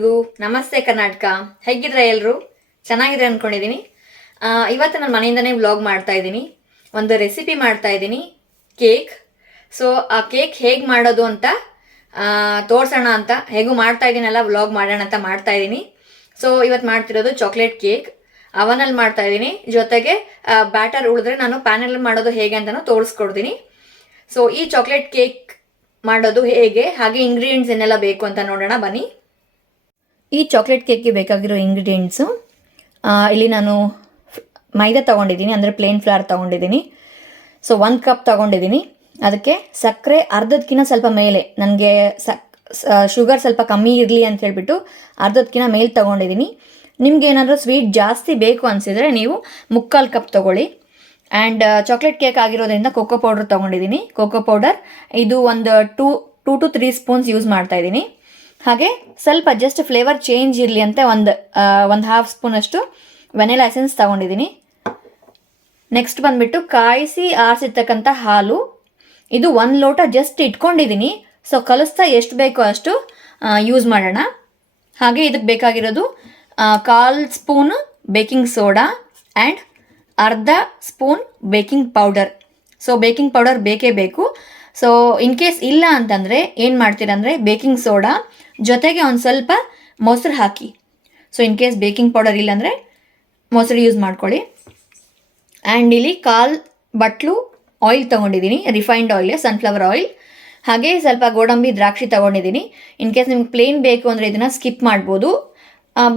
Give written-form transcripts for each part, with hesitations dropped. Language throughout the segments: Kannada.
ಎಲ್ರಿಗೂ ನಮಸ್ತೆ ಕರ್ನಾಟಕ. ಹೇಗಿದ್ರೆ ಎಲ್ಲರೂ ಚೆನ್ನಾಗಿದ್ರೆ ಅನ್ಕೊಂಡಿದ್ದೀನಿ. ಇವತ್ತು ನಾನು ಮನೆಯಿಂದನೇ ವ್ಲಾಗ್ ಮಾಡ್ತಾ ಇದ್ದೀನಿ. ಒಂದು ರೆಸಿಪಿ ಮಾಡ್ತಾ ಇದ್ದೀನಿ, ಕೇಕ್. ಸೊ ಆ ಕೇಕ್ ಹೇಗೆ ಮಾಡೋದು ಅಂತ ತೋರ್ಸೋಣ ಅಂತ, ಹೇಗೂ ಮಾಡ್ತಾ ಇದ್ದೀನಲ್ಲ ವ್ಲಾಗ್ ಮಾಡೋಣ ಅಂತ ಮಾಡ್ತಾ ಇದ್ದೀನಿ. ಸೊ ಇವತ್ತು ಮಾಡ್ತಿರೋದು ಚಾಕ್ಲೇಟ್ ಕೇಕ್. ಅವನಲ್ಲಿ ಮಾಡ್ತಾ ಇದ್ದೀನಿ, ಜೊತೆಗೆ ಬ್ಯಾಟರ್ ಉಳಿದ್ರೆ ನಾನು ಪ್ಯಾನಲ್ಲಿ ಮಾಡೋದು ಹೇಗೆ ಅಂತಲೂ ತೋರಿಸ್ಕೊಡ್ತೀನಿ. ಸೊ ಈ ಚಾಕ್ಲೇಟ್ ಕೇಕ್ ಮಾಡೋದು ಹೇಗೆ, ಹಾಗೆ ಇಂಗ್ರೀಡಿಯೆಂಟ್ಸ್ ಏನೆಲ್ಲ ಬೇಕು ಅಂತ ನೋಡೋಣ ಬನ್ನಿ. ಈ ಚಾಕ್ಲೇಟ್ ಕೇಕ್ಗೆ ಬೇಕಾಗಿರೋ ಇಂಗ್ರೀಡಿಯೆಂಟ್ಸು, ಇಲ್ಲಿ ನಾನು ಮೈದಾ ತೊಗೊಂಡಿದ್ದೀನಿ, ಅಂದರೆ ಪ್ಲೇನ್ ಫ್ಲವರ್ ತೊಗೊಂಡಿದ್ದೀನಿ. ಸೊ 1 ಕಪ್ ತೊಗೊಂಡಿದ್ದೀನಿ. ಅದಕ್ಕೆ ಸಕ್ಕರೆ ಅರ್ಧದಕ್ಕಿಂತ ಸ್ವಲ್ಪ ಮೇಲೆ, ನನಗೆ ಶುಗರ್ ಸ್ವಲ್ಪ ಕಮ್ಮಿ ಇರಲಿ ಅಂತ ಹೇಳ್ಬಿಟ್ಟು ಅರ್ಧದಕ್ಕಿಂತ ಮೇಲೆ ತೊಗೊಂಡಿದ್ದೀನಿ. ನಿಮ್ಗೆ ಏನಾದರೂ ಸ್ವೀಟ್ ಜಾಸ್ತಿ ಬೇಕು ಅನಿಸಿದರೆ ನೀವು 3/4 ಕಪ್ ತೊಗೊಳ್ಳಿ. ಆ್ಯಂಡ್ ಚಾಕ್ಲೇಟ್ ಕೇಕ್ ಆಗಿರೋದ್ರಿಂದ ಕೋಕೋ ಪೌಡರ್ ತೊಗೊಂಡಿದ್ದೀನಿ. ಕೋಕೋ ಪೌಡರ್ ಇದು ಒಂದು 2 to 3 ಸ್ಪೂನ್ಸ್ ಯೂಸ್ ಮಾಡ್ತಾ ಇದ್ದೀನಿ. ಹಾಗೆ ಸ್ವಲ್ಪ ಜಸ್ಟ್ ಫ್ಲೇವರ್ ಚೇಂಜ್ ಇರಲಿ ಅಂತ ಒಂದು 1/2 ಸ್ಪೂನಷ್ಟು ವೆನಿಲಾ ಎಸೆನ್ಸ್ ತೊಗೊಂಡಿದ್ದೀನಿ. ನೆಕ್ಸ್ಟ್ ಬಂದುಬಿಟ್ಟು ಕಾಯಿಸಿ ಆರಿಸಿರ್ತಕ್ಕಂಥ ಹಾಲು, ಇದು 1 ಲೋಟ ಜಸ್ಟ್ ಇಟ್ಕೊಂಡಿದ್ದೀನಿ. ಸೊ ಕಲಿಸ್ತಾ ಎಷ್ಟು ಬೇಕೋ ಅಷ್ಟು ಯೂಸ್ ಮಾಡೋಣ. ಹಾಗೆ ಇದಕ್ಕೆ ಬೇಕಾಗಿರೋದು 1/4 ಸ್ಪೂನು ಬೇಕಿಂಗ್ ಸೋಡಾ ಆ್ಯಂಡ್ ಅರ್ಧ spoon baking powder. So baking powder ಬೇಕೇ ಬೇಕು. ಸೊ ಇನ್ ಕೇಸ್ ಇಲ್ಲ ಅಂತಂದರೆ ಏನು ಮಾಡ್ತೀರಂದರೆ ಬೇಕಿಂಗ್ ಸೋಡಾ ಜೊತೆಗೆ ಒಂದು ಸ್ವಲ್ಪ ಮೊಸರು ಹಾಕಿ. So in case baking powder ಇಲ್ಲಾಂದರೆ ಮೊಸರು ಯೂಸ್ ಮಾಡ್ಕೊಳ್ಳಿ. ಆ್ಯಂಡ್ ಇಲ್ಲಿ 1/4 ಬಟ್ಲು ಆಯಿಲ್ ತೊಗೊಂಡಿದ್ದೀನಿ, ರಿಫೈನ್ಡ್ ಆಯಿಲ್, ಸನ್ಫ್ಲವರ್ ಆಯಿಲ್. ಹಾಗೆ ಸ್ವಲ್ಪ ಗೋಡಂಬಿ ದ್ರಾಕ್ಷಿ ತೊಗೊಂಡಿದ್ದೀನಿ. ಇನ್ ಕೇಸ್ ನಿಮ್ಗೆ ಪ್ಲೇನ್ ಬೇಕು ಅಂದರೆ ಇದನ್ನು ಸ್ಕಿಪ್ ಮಾಡ್ಬೋದು.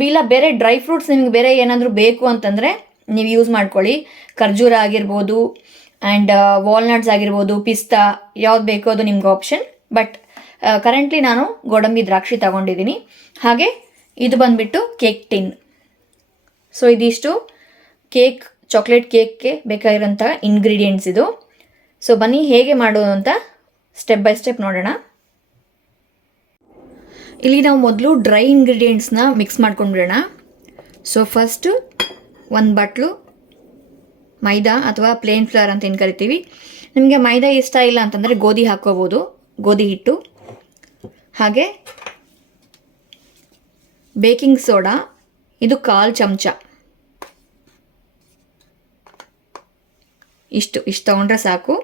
ಇಲ್ಲ ಬೇರೆ ಡ್ರೈ ಫ್ರೂಟ್ಸ್ ನಿಮ್ಗೆ ಬೇರೆ ಏನಾದರೂ ಬೇಕು ಅಂತಂದರೆ ನೀವು ಯೂಸ್ ಮಾಡ್ಕೊಳ್ಳಿ. ಖರ್ಜೂರ ಆಗಿರ್ಬೋದು ಆ್ಯಂಡ್ ವಾಲ್ನಟ್ಸ್ ಆಗಿರ್ಬೋದು, ಪಿಸ್ತಾ, ಯಾವ್ದು ಬೇಕೋ ಅದು ನಿಮ್ಗೆ ಆಪ್ಷನ್. ಬಟ್ ಕರೆಂಟ್ಲಿ ನಾನು ಗೋಡಂಬಿ ದ್ರಾಕ್ಷಿ ತೊಗೊಂಡಿದ್ದೀನಿ. ಹಾಗೆ ಇದು ಬಂದುಬಿಟ್ಟು ಕೇಕ್ ಟಿನ್. ಸೊ ಇದಿಷ್ಟು ಚಾಕ್ಲೇಟ್ ಕೇಕ್ಗೆ ಬೇಕಾಗಿರೋಂಥ ಇಂಗ್ರೀಡಿಯೆಂಟ್ಸ್ ಇದು. ಸೊ ಬನ್ನಿ ಹೇಗೆ ಮಾಡೋದು ಅಂತ ಸ್ಟೆಪ್ ಬೈ ಸ್ಟೆಪ್ ನೋಡೋಣ. ಇಲ್ಲಿ ನಾವು ಮೊದಲು ಡ್ರೈ ಇಂಗ್ರೀಡಿಯೆಂಟ್ಸ್ನ ಮಿಕ್ಸ್ ಮಾಡ್ಕೊಂಡ್ಬಿಡೋಣ. ಸೊ ಫಸ್ಟು 1 ಬಟ್ಲು ಮೈದಾ ಅಥವಾ ಪ್ಲೇನ್ ಫ್ಲವರ್ ಅಂತ ಏನು ಕರಿತೀವಿ. ನಿಮಗೆ ಮೈದಾ ಇಷ್ಟ ಇಲ್ಲ ಅಂತಂದರೆ ಗೋಧಿ ಹಾಕ್ಕೋಬೋದು, ಗೋಧಿ ಹಿಟ್ಟು. ಹಾಗೆ ಬೇಕಿಂಗ್ ಸೋಡಾ, ಇದು 1/4 ಚಮಚ. ಇಷ್ಟು ತೊಗೊಂಡ್ರೆ ಸಾಕು.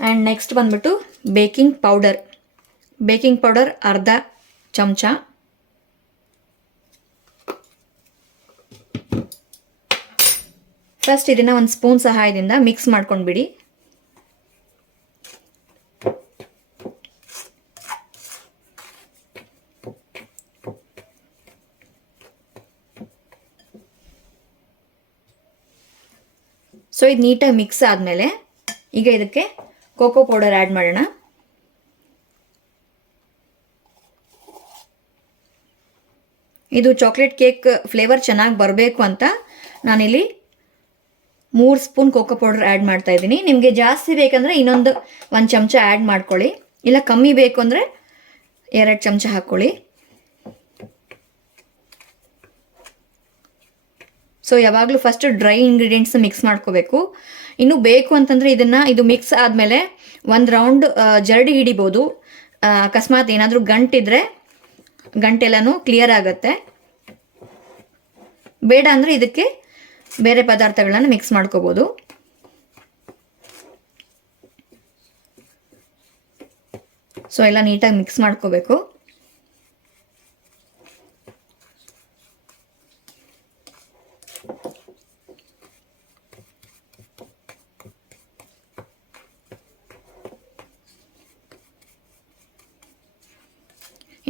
ಆ್ಯಂಡ್ ನೆಕ್ಸ್ಟ್ ಬಂದ್ಬಿಟ್ಟು ಬೇಕಿಂಗ್ ಪೌಡರ್ ಅರ್ಧ ಚಮಚ. ಫಸ್ಟ್ ಇದನ್ನು ಒಂದು ಸ್ಪೂನ್ ಸಹಾಯದಿಂದ ಮಿಕ್ಸ್ ಮಾಡ್ಕೊಂಡ್ಬಿಡಿ. ಸೊ ಇದು ನೀಟಾಗಿ ಮಿಕ್ಸ್ ಆದಮೇಲೆ ಈಗ ಇದಕ್ಕೆ ಕೋಕೋ ಪೌಡರ್ ಆ್ಯಡ್ ಮಾಡೋಣ. ಇದು ಚಾಕ್ಲೇಟ್ ಕೇಕ್ ಫ್ಲೇವರ್ ಚೆನ್ನಾಗಿ ಬರಬೇಕು ಅಂತ ನಾನಿಲ್ಲಿ 3 ಸ್ಪೂನ್ ಕೋಕೋ ಪೌಡರ್ ಆ್ಯಡ್ ಮಾಡ್ತಾ ಇದ್ದೀನಿ. ನಿಮಗೆ ಜಾಸ್ತಿ ಬೇಕಂದರೆ ಇನ್ನೊಂದು 1 ಚಮಚ ಆ್ಯಡ್ ಮಾಡ್ಕೊಳ್ಳಿ, ಇಲ್ಲ ಕಮ್ಮಿ ಬೇಕು ಅಂದರೆ 2 ಚಮಚ ಹಾಕ್ಕೊಳ್ಳಿ. ಸೊ ಯಾವಾಗಲೂ ಫಸ್ಟು ಡ್ರೈ ಇಂಗ್ರೀಡಿಯೆಂಟ್ಸ್ ಮಿಕ್ಸ್ ಮಾಡ್ಕೋಬೇಕು. ಇನ್ನು ಬೇಕು ಅಂತಂದರೆ ಇದು ಮಿಕ್ಸ್ ಆದಮೇಲೆ 1 ರೌಂಡ್ ಜರಡಿ ಹಿಡಿಬೋದು. ಅಕಸ್ಮಾತ್ ಏನಾದರೂ ಗಂಟಿದ್ರೆ ಗಂಟೆಲ್ಲನೂ ಕ್ಲಿಯರ್ ಆಗುತ್ತೆ. ಬೇಡ ಅಂದರೆ ಇದಕ್ಕೆ ಬೇರೆ ಪದಾರ್ಥಗಳನ್ನು ಮಿಕ್ಸ್ ಮಾಡ್ಕೋಬೋದು. ಸೊ ಎಲ್ಲ ನೀಟಾಗಿ ಮಿಕ್ಸ್ ಮಾಡ್ಕೋಬೇಕು.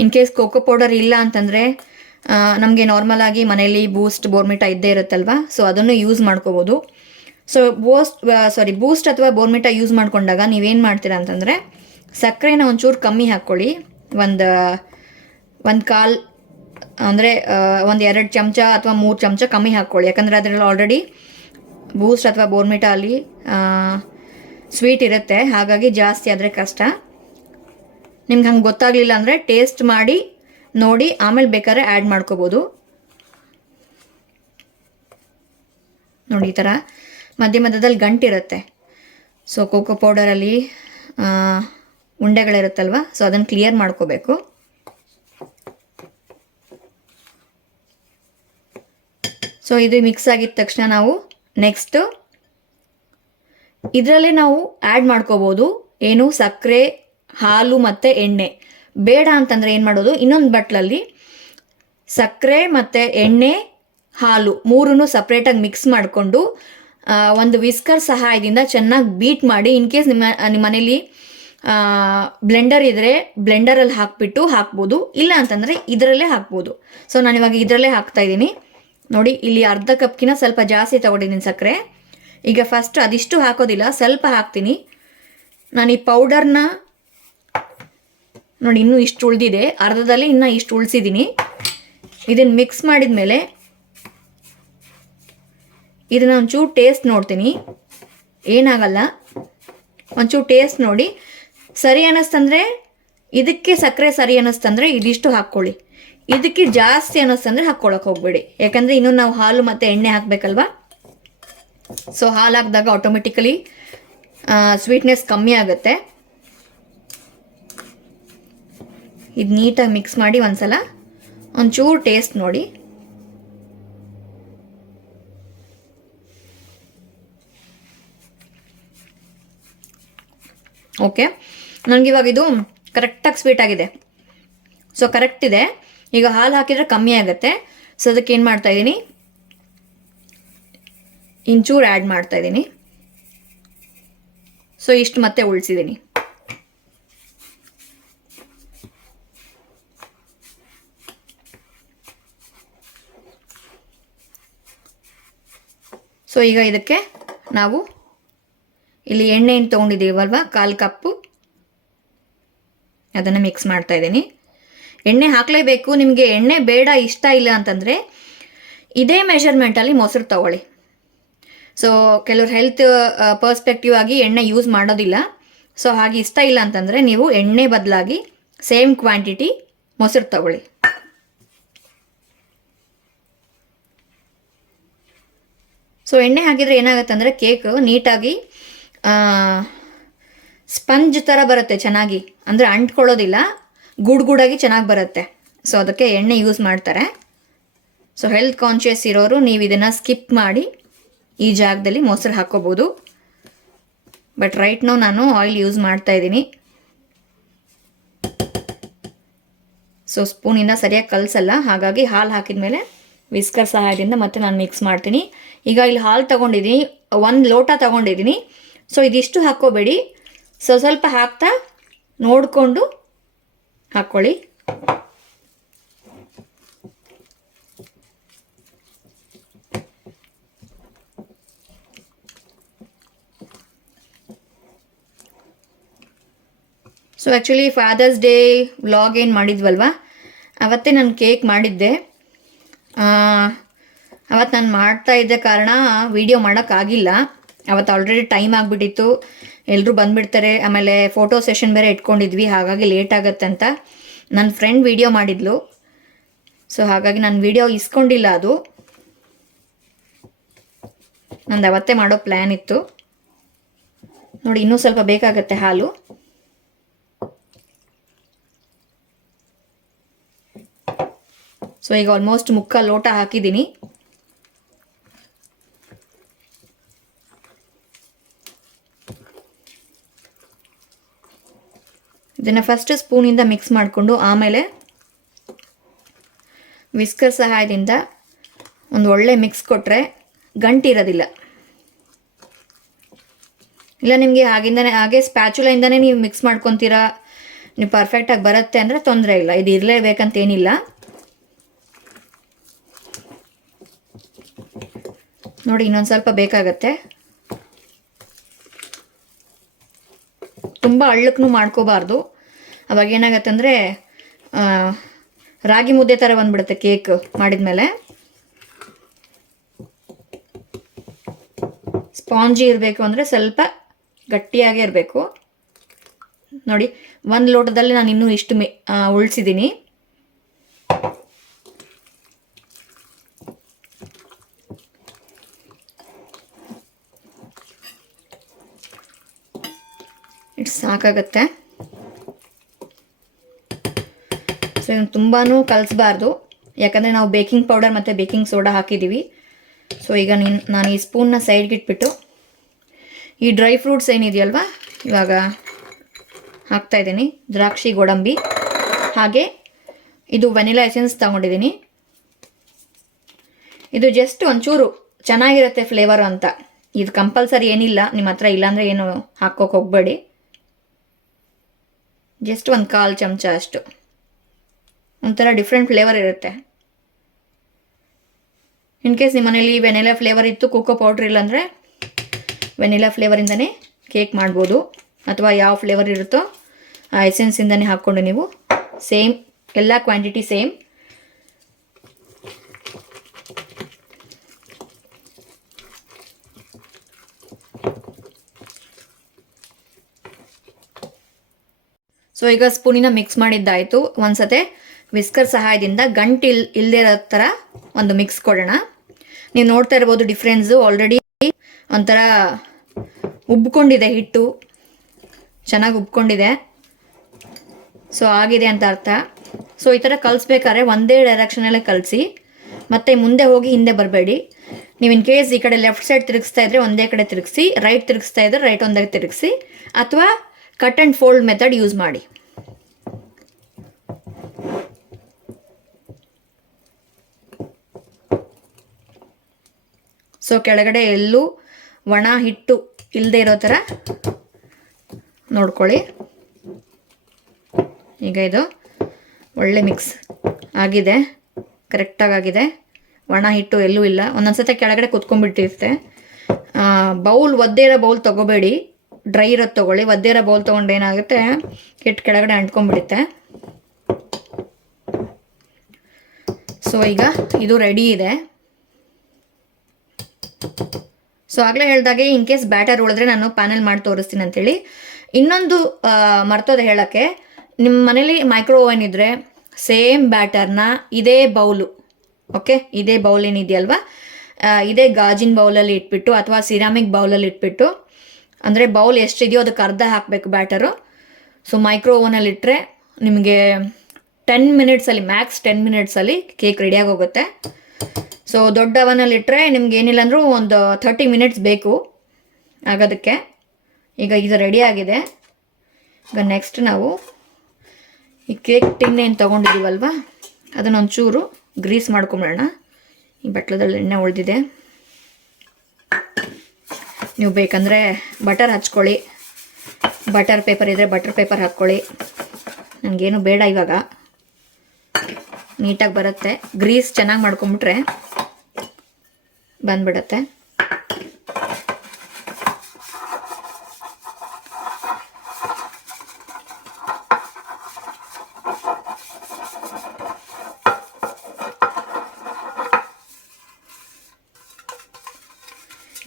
ಇನ್ ಕೇಸ್ ಕೋಕೋ ಪೌಡರ್ ಇಲ್ಲ ಅಂತಂದರೆ ನಮಗೆ ನಾರ್ಮಲ್ ಆಗಿ ಮನೆಯಲ್ಲಿ ಬೂಸ್ಟ್, ಬೋರ್ಮಿಟಾ ಇದ್ದೇ ಇರುತ್ತಲ್ವ, ಸೊ ಅದನ್ನು ಯೂಸ್ ಮಾಡ್ಕೋಬೋದು. ಸೊ ಬೂಸ್ಟ್ ಅಥವಾ ಬೋರ್ಮಿಟಾ ಯೂಸ್ ಮಾಡ್ಕೊಂಡಾಗ ನೀವೇನು ಮಾಡ್ತೀರಾ ಅಂತಂದರೆ ಸಕ್ಕರೆನ ಒಂಚೂರು ಕಮ್ಮಿ ಹಾಕ್ಕೊಳ್ಳಿ. ಒಂದು 1/4 ಅಂದರೆ 2 ಚಮಚ ಅಥವಾ 3 ಚಮಚ ಕಮ್ಮಿ ಹಾಕ್ಕೊಳ್ಳಿ. ಯಾಕಂದರೆ ಅದರಲ್ಲಿ ಆಲ್ರೆಡಿ ಬೂಸ್ಟ್ ಅಥವಾ ಬೋರ್ಮಿಟಾ ಅಲ್ಲಿ ಸ್ವೀಟ್ ಇರುತ್ತೆ, ಹಾಗಾಗಿ ಜಾಸ್ತಿ ಆದರೆ ಕಷ್ಟ. ನಿಮ್ಗೆ ಹಂಗೆ ಗೊತ್ತಾಗಲಿಲ್ಲ ಅಂದರೆ ಟೇಸ್ಟ್ ಮಾಡಿ ನೋಡಿ ಆಮೇಲೆ ಬೇಕಾದ್ರೆ ಆ್ಯಡ್ ಮಾಡ್ಕೋಬೋದು. ನೋಡಿ ಈ ಥರ ಮಧ್ಯ ಮಧ್ಯದಲ್ಲಿ ಗಂಟಿರುತ್ತೆ. ಸೊ ಕೋಕೋ ಪೌಡರಲ್ಲಿ ಉಂಡೆಗಳಿರುತ್ತಲ್ವ, ಸೊ ಅದನ್ನು ಕ್ಲಿಯರ್ ಮಾಡ್ಕೋಬೇಕು. ಸೊ ಇದು ಮಿಕ್ಸ್ ಆಗಿದ ತಕ್ಷಣ ನಾವು ನೆಕ್ಸ್ಟ್ ಇದರಲ್ಲೇ ನಾವು ಆ್ಯಡ್ ಮಾಡ್ಕೋಬೋದು, ಏನು ಸಕ್ಕರೆ, ಹಾಲು ಮತ್ತು ಎಣ್ಣೆ. ಬೇಡ ಅಂತಂದರೆ ಏನು ಮಾಡೋದು, ಇನ್ನೊಂದು ಬಟ್ಲಲ್ಲಿ ಸಕ್ಕರೆ ಮತ್ತು ಎಣ್ಣೆ, ಹಾಲು ಮೂರನ್ನು ಸಪ್ರೇಟಾಗಿ ಮಿಕ್ಸ್ ಮಾಡಿಕೊಂಡು ಒಂದು ವಿಸ್ಕರ್ ಸಹಾಯದಿಂದ ಚೆನ್ನಾಗಿ ಬೀಟ್ ಮಾಡಿ, ಇನ್ ಕೇಸ್ ನಿಮ್ಮ ಮನೇಲಿ ಬ್ಲೆಂಡರ್ ಇದ್ದರೆ ಬ್ಲೆಂಡರಲ್ಲಿ ಹಾಕಿಬಿಟ್ಟು ಹಾಕ್ಬೋದು, ಇಲ್ಲ ಅಂತಂದರೆ ಇದರಲ್ಲೇ ಹಾಕ್ಬೋದು. ಸೊ ನಾನಿವಾಗ ಇದರಲ್ಲೇ ಹಾಕ್ತಾಯಿದ್ದೀನಿ. ನೋಡಿ, ಇಲ್ಲಿ ಅರ್ಧ ಕಪ್ಗಿನ ಸ್ವಲ್ಪ ಜಾಸ್ತಿ ತೊಗೊಂಡಿದ್ದೀನಿ ಸಕ್ಕರೆ. ಈಗ ಫಸ್ಟ್ ಅದಿಷ್ಟು ಹಾಕೋದಿಲ್ಲ, ಸ್ವಲ್ಪ ಹಾಕ್ತೀನಿ. ನಾನು ಈ ಪೌಡರ್ನ ನೋಡಿ ಇನ್ನೂ ಇಷ್ಟು ಉಳಿದಿದೆ, ಅರ್ಧದಲ್ಲಿ ಇನ್ನೂ ಇಷ್ಟು ಉಳಿಸಿದ್ದೀನಿ. ಇದನ್ನು ಮಿಕ್ಸ್ ಮಾಡಿದ ಮೇಲೆ ಇದನ್ನ ಒಂಚೂರು ಟೇಸ್ಟ್ ನೋಡ್ತೀನಿ, ಏನಾಗಲ್ಲ. ಒಂಚೂರು ಟೇಸ್ಟ್ ನೋಡಿ, ಸರಿ ಅನ್ನಿಸ್ತಂದರೆ ಇದಕ್ಕೆ ಸಕ್ಕರೆ ಸರಿ ಅನ್ನಿಸ್ತಂದರೆ ಇದಿಷ್ಟು ಹಾಕ್ಕೊಳ್ಳಿ, ಇದಕ್ಕೆ ಜಾಸ್ತಿ ಅನ್ನಿಸ್ತಂದರೆ ಹಾಕ್ಕೊಳಕ್ಕೆ ಹೋಗ್ಬೇಡಿ, ಯಾಕಂದರೆ ಇನ್ನೂ ನಾವು ಹಾಲು ಮತ್ತು ಎಣ್ಣೆ ಹಾಕಬೇಕಲ್ವ. ಸೊ ಹಾಲು ಹಾಕಿದಾಗ ಆಟೋಮೆಟಿಕಲಿ ಸ್ವೀಟ್ನೆಸ್ ಕಮ್ಮಿ ಆಗುತ್ತೆ. ಇದು ನೀಟಾಗಿ ಮಿಕ್ಸ್ ಮಾಡಿ ಒಂದ್ಸಲ ಒಂಚೂರು ಟೇಸ್ಟ್ ನೋಡಿ. ಓಕೆ, ನನಗಿವಾಗ ಇದು ಕರೆಕ್ಟಾಗಿ ಸ್ವೀಟ್ ಆಗಿದೆ. ಸೊ ಕರೆಕ್ಟ್ ಇದೆ. ಈಗ ಹಾಲು ಹಾಕಿದರೆ ಕಮ್ಮಿ ಆಗುತ್ತೆ. ಸೊ ಅದಕ್ಕೆ ಏನು ಮಾಡ್ತಾಯಿದ್ದೀನಿ, ಇಂಚೂರು ಆ್ಯಡ್ ಮಾಡ್ತಾಯಿದ್ದೀನಿ. ಸೊ ಇಷ್ಟು ಮತ್ತೆ ಉಳಿಸಿದ್ದೀನಿ. ಸೊ ಈಗ ಇದಕ್ಕೆ ನಾವು ಇಲ್ಲಿ ಎಣ್ಣೆಯನ್ನು ತೊಗೊಂಡಿದ್ದೀವಲ್ವ, 1/4 ಕಪ್ಪು, ಅದನ್ನು ಮಿಕ್ಸ್ ಮಾಡ್ತಾಯಿದ್ದೀನಿ. ಎಣ್ಣೆ ಹಾಕಲೇಬೇಕು. ನಿಮಗೆ ಎಣ್ಣೆ ಬೇಡ, ಇಷ್ಟ ಇಲ್ಲ ಅಂತಂದರೆ ಇದೇ ಮೆಷರ್ಮೆಂಟಲ್ಲಿ ಮೊಸರು ತಗೊಳ್ಳಿ. ಸೊ ಕೆಲವ್ರು ಹೆಲ್ತ್ ಪರ್ಸ್ಪೆಕ್ಟಿವ್ ಆಗಿ ಎಣ್ಣೆ ಯೂಸ್ ಮಾಡೋದಿಲ್ಲ. ಸೊ ಹಾಗೆ ಇಷ್ಟ ಇಲ್ಲ ಅಂತಂದರೆ ನೀವು ಎಣ್ಣೆ ಬದಲಾಗಿ ಸೇಮ್ ಕ್ವಾಂಟಿಟಿ ಮೊಸರು ತಗೊಳ್ಳಿ. ಸೊ ಎಣ್ಣೆ ಹಾಕಿದರೆ ಏನಾಗುತ್ತೆ ಅಂದರೆ ಕೇಕ್ ನೀಟಾಗಿ ಸ್ಪಂಜ್ ಥರ ಬರುತ್ತೆ, ಚೆನ್ನಾಗಿ, ಅಂದರೆ ಅಂಟ್ಕೊಳ್ಳೋದಿಲ್ಲ, ಗೂಡಾಗಿ ಚೆನ್ನಾಗಿ ಬರುತ್ತೆ. ಸೊ ಅದಕ್ಕೆ ಎಣ್ಣೆ ಯೂಸ್ ಮಾಡ್ತಾರೆ. ಸೊ ಹೆಲ್ತ್ ಕಾನ್ಷಿಯಸ್ ಇರೋರು ನೀವು ಇದನ್ನು ಸ್ಕಿಪ್ ಮಾಡಿ ಈ ಜಾಗದಲ್ಲಿ ಮೊಸರು ಹಾಕ್ಕೋಬೋದು. ಬಟ್ ರೈಟ್ ನೌ ನಾನು ಆಯಿಲ್ ಯೂಸ್ ಮಾಡ್ತಾಯಿದ್ದೀನಿ. ಸೊ ಸ್ಪೂನಿಂದ ಸರಿಯಾಗಿ ಕಲಸಲ್ಲ, ಹಾಗಾಗಿ ಹಾಲು ಹಾಕಿದ ಮೇಲೆ ವಿಸ್ಕರ್ ಸಹಾಯದಿಂದ ಮತ್ತೆ ನಾನು ಮಿಕ್ಸ್ ಮಾಡ್ತೀನಿ. ಈಗ ಇಲ್ಲಿ ಹಾಲು ತೊಗೊಂಡಿದ್ದೀನಿ, 1 ಲೋಟ ತೊಗೊಂಡಿದ್ದೀನಿ. ಸೊ ಇದಿಷ್ಟು ಹಾಕ್ಕೋಬೇಡಿ, ಸ್ವಲ್ಪ ಹಾಕ್ತಾ ನೋಡಿಕೊಂಡು ಹಾಕ್ಕೊಳ್ಳಿ. So actually father's day vlog ಏನು ಮಾಡಿದ್ವಲ್ವ, ಅವತ್ತೇ ನಾನು ಕೇಕ್ ಮಾಡಿದ್ದೆ. ಅವತ್ತು ನಾನು ಮಾಡ್ತಾಯಿದ್ದ ಕಾರಣ ವಿಡಿಯೋ ಮಾಡೋಕ್ಕಾಗಿಲ್ಲ. ಅವತ್ತು ಆಲ್ರೆಡಿ ಟೈಮ್ ಆಗಿಬಿಟ್ಟಿತ್ತು, ಎಲ್ಲರೂ ಬಂದುಬಿಡ್ತಾರೆ, ಆಮೇಲೆ ಫೋಟೋ ಸೆಷನ್ ಬೇರೆ ಇಟ್ಕೊಂಡಿದ್ವಿ, ಹಾಗಾಗಿ ಲೇಟ್ ಆಗುತ್ತೆ ಅಂತ ನನ್ನ ಫ್ರೆಂಡ್ ವಿಡಿಯೋ ಮಾಡಿದ್ಲು. ಸೊ ಹಾಗಾಗಿ ನಾನು ವಿಡಿಯೋ ಇಸ್ಕೊಂಡಿಲ್ಲ. ಅದು ನಂದು ಅವತ್ತೇ ಮಾಡೋ ಪ್ಲ್ಯಾನ್ ಇತ್ತು. ನೋಡಿ, ಇನ್ನೂ ಸ್ವಲ್ಪ ಬೇಕಾಗತ್ತೆ ಹಾಲು. ಸೊ ಈಗ ಆಲ್ಮೋಸ್ಟ್ 3/4 ಲೋಟ ಹಾಕಿದ್ದೀನಿ. ಇದನ್ನು ಫಸ್ಟ್ ಸ್ಪೂನಿಂದ ಮಿಕ್ಸ್ ಮಾಡಿಕೊಂಡು ಆಮೇಲೆ ವಿಸ್ಕರ್ ಸಹಾಯದಿಂದ ಒಂದು ಒಳ್ಳೆ ಮಿಕ್ಸ್ ಕೊಟ್ಟರೆ ಗಂಟಿರೋದಿಲ್ಲ. ಇಲ್ಲ ನಿಮಗೆ ಹಾಗೆ ಸ್ಪ್ಯಾಚುಲಿಂದನೇ ನೀವು ಮಿಕ್ಸ್ ಮಾಡ್ಕೊತೀರಾ, ನೀವು ಪರ್ಫೆಕ್ಟಾಗಿ ಬರುತ್ತೆ ಅಂದರೆ ತೊಂದರೆ ಇಲ್ಲ, ಇದು ಇರಲೇಬೇಕಂತೇನಿಲ್ಲ. ನೋಡಿ, ಇನ್ನೊಂದು ಸ್ವಲ್ಪ ಬೇಕಾಗತ್ತೆ. ತುಂಬ ಅಳ್ಳಕ್ಕೂ ಮಾಡ್ಕೋಬಾರ್ದು, ಅವಾಗ ಏನಾಗತ್ತೆ ಅಂದರೆ ರಾಗಿ ಮುದ್ದೆ ಥರ ಬಂದ್ಬಿಡುತ್ತೆ ಕೇಕ್ ಮಾಡಿದ್ಮೇಲೆ. ಸ್ಪಾಂಜಿ ಇರಬೇಕು ಅಂದರೆ ಸ್ವಲ್ಪ ಗಟ್ಟಿಯಾಗೇ ಇರಬೇಕು. ನೋಡಿ, 1 ಲೋಟದಲ್ಲಿ ನಾನು ಇನ್ನೂ ಇಷ್ಟು ಉಳಿಸಿದ್ದೀನಿ. ಸಾಕಾಗತ್ತೆ. ಸೊ ಇದನ್ನು ತುಂಬಾ ಕಲಿಸ್ಬಾರ್ದು, ಯಾಕಂದರೆ ನಾವು ಬೇಕಿಂಗ್ ಪೌಡರ್ ಮತ್ತು ಬೇಕಿಂಗ್ ಸೋಡಾ ಹಾಕಿದ್ದೀವಿ. ಸೊ ಈಗ ನಾನು ಈ ಸ್ಪೂನ್ನ ಸೈಡ್ಗೆ ಇಟ್ಬಿಟ್ಟು ಈ ಡ್ರೈ ಫ್ರೂಟ್ಸ್ ಏನಿದೆಯಲ್ವ ಇವಾಗ ಹಾಕ್ತಾಯಿದ್ದೀನಿ. ದ್ರಾಕ್ಷಿ, ಗೋಡಂಬಿ, ಹಾಗೆ ಇದು ವೆನಿಲಾ ಎಸೆನ್ಸ್ ತಗೊಂಡಿದ್ದೀನಿ. ಇದು ಜಸ್ಟ್ ಒಂಚೂರು ಚೆನ್ನಾಗಿರುತ್ತೆ ಫ್ಲೇವರು ಅಂತ. ಇದು ಕಂಪಲ್ಸರಿ ಏನಿಲ್ಲ, ನಿಮ್ಮ ಹತ್ರ ಇಲ್ಲಾಂದರೆ ಏನು ಹಾಕೋಕೆ ಹೋಗಬೇಡಿ. ಜಸ್ಟ್ ಒಂದು 1/4 ಚಮಚ ಅಷ್ಟು. ಒಂಥರ ಡಿಫ್ರೆಂಟ್ ಫ್ಲೇವರ್ ಇರುತ್ತೆ. ಇನ್ ಕೇಸ್ ನಿಮ್ಮ ಮನೇಲಿ ವೆನಿಲಾ ಫ್ಲೇವರ್ ಇತ್ತು, ಕೋಕೋ ಪೌಡ್ರ್ ಇಲ್ಲಾಂದರೆ ವೆನಿಲಾ ಫ್ಲೇವರಿಂದನೇ ಕೇಕ್ ಮಾಡ್ಬೋದು. ಅಥವಾ ಯಾವ ಫ್ಲೇವರ್ ಇರುತ್ತೋ ಆ ಎಸೆನ್ಸಿಂದನೇ ಹಾಕ್ಕೊಂಡು ನೀವು ಸೇಮ್ ಎಲ್ಲ ಕ್ವಾಂಟಿಟಿ ಸೇಮ್. ಸೊ ಈಗ ಸ್ಪೂನಿನ ಮಿಕ್ಸ್ ಮಾಡಿದ್ದಾಯಿತು. ಒಂದ್ಸತೆ ವಿಸ್ಕರ್ ಸಹಾಯದಿಂದ ಗಂಟು ಇಲ್ಲದೇ ಇರೋ ಥರ ಒಂದು ಮಿಕ್ಸ್ ಕೊಡೋಣ. ನೀವು ನೋಡ್ತಾ ಇರ್ಬೋದು ಡಿಫ್ರೆನ್ಸು. ಆಲ್ರೆಡಿ ಒಂಥರ ಉಬ್ಕೊಂಡಿದೆ, ಹಿಟ್ಟು ಚೆನ್ನಾಗಿ ಉಬ್ಕೊಂಡಿದೆ. ಸೊ ಆಗಿದೆ ಅಂತ ಅರ್ಥ. ಸೊ ಈ ಥರ ಕಲಿಸ್ಬೇಕಾದ್ರೆ ಒಂದೇ ಡೈರೆಕ್ಷನಲ್ಲೇ ಕಲಿಸಿ, ಮತ್ತು ಮುಂದೆ ಹೋಗಿ ಹಿಂದೆ ಬರಬೇಡಿ. ನೀವು ಇನ್ ಕೇಸ್ ಈ ಕಡೆ ಲೆಫ್ಟ್ ಸೈಡ್ ತಿರುಗಿಸ್ತಾ ಇದ್ರೆ ಒಂದೇ ಕಡೆ ತಿರುಗಿಸಿ, ರೈಟ್ ತಿರುಗಿಸ್ತಾ ಇದ್ರೆ ರೈಟ್ ಒಂದೇ ತಿರುಗಿಸಿ, ಅಥವಾ cut and fold method use ಮಾಡಿ. ಸೊ ಕೆಳಗಡೆ ಎಲ್ಲೂ ಒಣ ಹಿಟ್ಟು ಇಲ್ಲದೆ ಇರೋ ಥರ ನೋಡ್ಕೊಳ್ಳಿ. ಈಗ ಇದು ಒಳ್ಳೆ ಮಿಕ್ಸ್ ಆಗಿದೆ, ಕರೆಕ್ಟಾಗಿದೆ. ಒಣ ಹಿಟ್ಟು ಎಲ್ಲೂ ಇಲ್ಲ. ಒಂದೊಂದ್ಸತಿ ಕೆಳಗಡೆ ಕುತ್ಕೊಂಡ್ಬಿಟ್ಟಿರುತ್ತೆ. ಬೌಲ್ ಒದ್ದೆ ಇರೋ ಬೌಲ್ ತೊಗೋಬೇಡಿ, ಡ್ರೈ ಇರೋದು ತೊಗೊಳ್ಳಿ. ಒದ್ದೆ ಇರೋ ಬೌಲ್ ತೊಗೊಂಡು ಏನಾಗುತ್ತೆ, ಹಿಟ್ಟು ಕೆಳಗಡೆ ಅಂಟ್ಕೊಂಡ್ಬಿಡುತ್ತೆ. ಸೊ ಈಗ ಇದು ರೆಡಿ ಇದೆ. ಸೊ ಆಗಲೇ ಹೇಳಿದಾಗೆ ಇನ್ ಕೇಸ್ ಬ್ಯಾಟರ್ ಉಳಿದ್ರೆ ನಾನು ಪ್ಯಾನಲ್ ಮಾಡಿ ತೋರಿಸ್ತೀನಿ ಅಂಥೇಳಿ. ಇನ್ನೊಂದು ಮರ್ತೋದೆ ಹೇಳೋಕ್ಕೆ, ನಿಮ್ಮ ಮನೇಲಿ ಮೈಕ್ರೋ ಓವನ್ ಇದ್ದರೆ ಸೇಮ್ ಬ್ಯಾಟರ್ನ ಇದೇ ಬೌಲು, ಓಕೆ, ಇದೇ ಬೌಲ್ ಏನಿದೆಯಲ್ವ, ಇದೇ ಗಾಜಿನ ಬೌಲಲ್ಲಿ ಇಟ್ಬಿಟ್ಟು ಅಥವಾ ಸಿರಾಮಿಕ್ ಬೌಲಲ್ಲಿ ಇಟ್ಬಿಟ್ಟು, ಅಂದರೆ ಬೌಲ್ ಎಷ್ಟಿದೆಯೋ ಅದಕ್ಕೆ ಅರ್ಧ ಹಾಕಬೇಕು ಬ್ಯಾಟರು. ಸೊ ಮೈಕ್ರೋ ಓವನಲ್ಲಿ ಇಟ್ಟರೆ ನಿಮಗೆ 10 ಮಿನಿಟ್ಸಲ್ಲಿ, ಮ್ಯಾಕ್ಸ್ 10 ಮಿನಿಟ್ಸಲ್ಲಿ ಕೇಕ್ ರೆಡಿಯಾಗಿ ಹೋಗುತ್ತೆ. ಸೊ ದೊಡ್ಡ ಅವನಲ್ಲಿ ಇಟ್ಟರೆ ನಿಮ್ಗೆ ಏನಿಲ್ಲ ಅಂದರೂ ಒಂದು 30 ಮಿನಿಟ್ಸ್ ಬೇಕು ಆಗೋದಕ್ಕೆ. ಈಗ ಇದು ರೆಡಿ ಆಗಿದೆ. ಈಗ ನೆಕ್ಸ್ಟ್ ನಾವು ಈ ಕೇಕ್ ಟಿನ್ ಏನು ತೊಗೊಂಡಿದ್ದೀವಲ್ವ ಅದನ್ನೊಂಚೂರು ಗ್ರೀಸ್ ಮಾಡ್ಕೊಂಬಿಡೋಣ. ಈ ಬಟ್ಲದಲ್ಲಿ ಎಣ್ಣೆ ಉಳಿದಿದೆ. ನೀವು ಬೇಕಂದರೆ ಬಟರ್ ಹಚ್ಕೊಳ್ಳಿ, ಬಟರ್ ಪೇಪರ್ ಇದ್ದರೆ ಬಟರ್ ಪೇಪರ್ ಹಾಕ್ಕೊಳ್ಳಿ. ನನಗೇನು ಬೇಡ, ಇವಾಗ ನೀಟಾಗಿ ಬರುತ್ತೆ. ಗ್ರೀಸ್ ಚೆನ್ನಾಗಿ ಮಾಡ್ಕೊಂಬಿಟ್ರೆ ಬಂದ್ಬಿಡತ್ತೆ.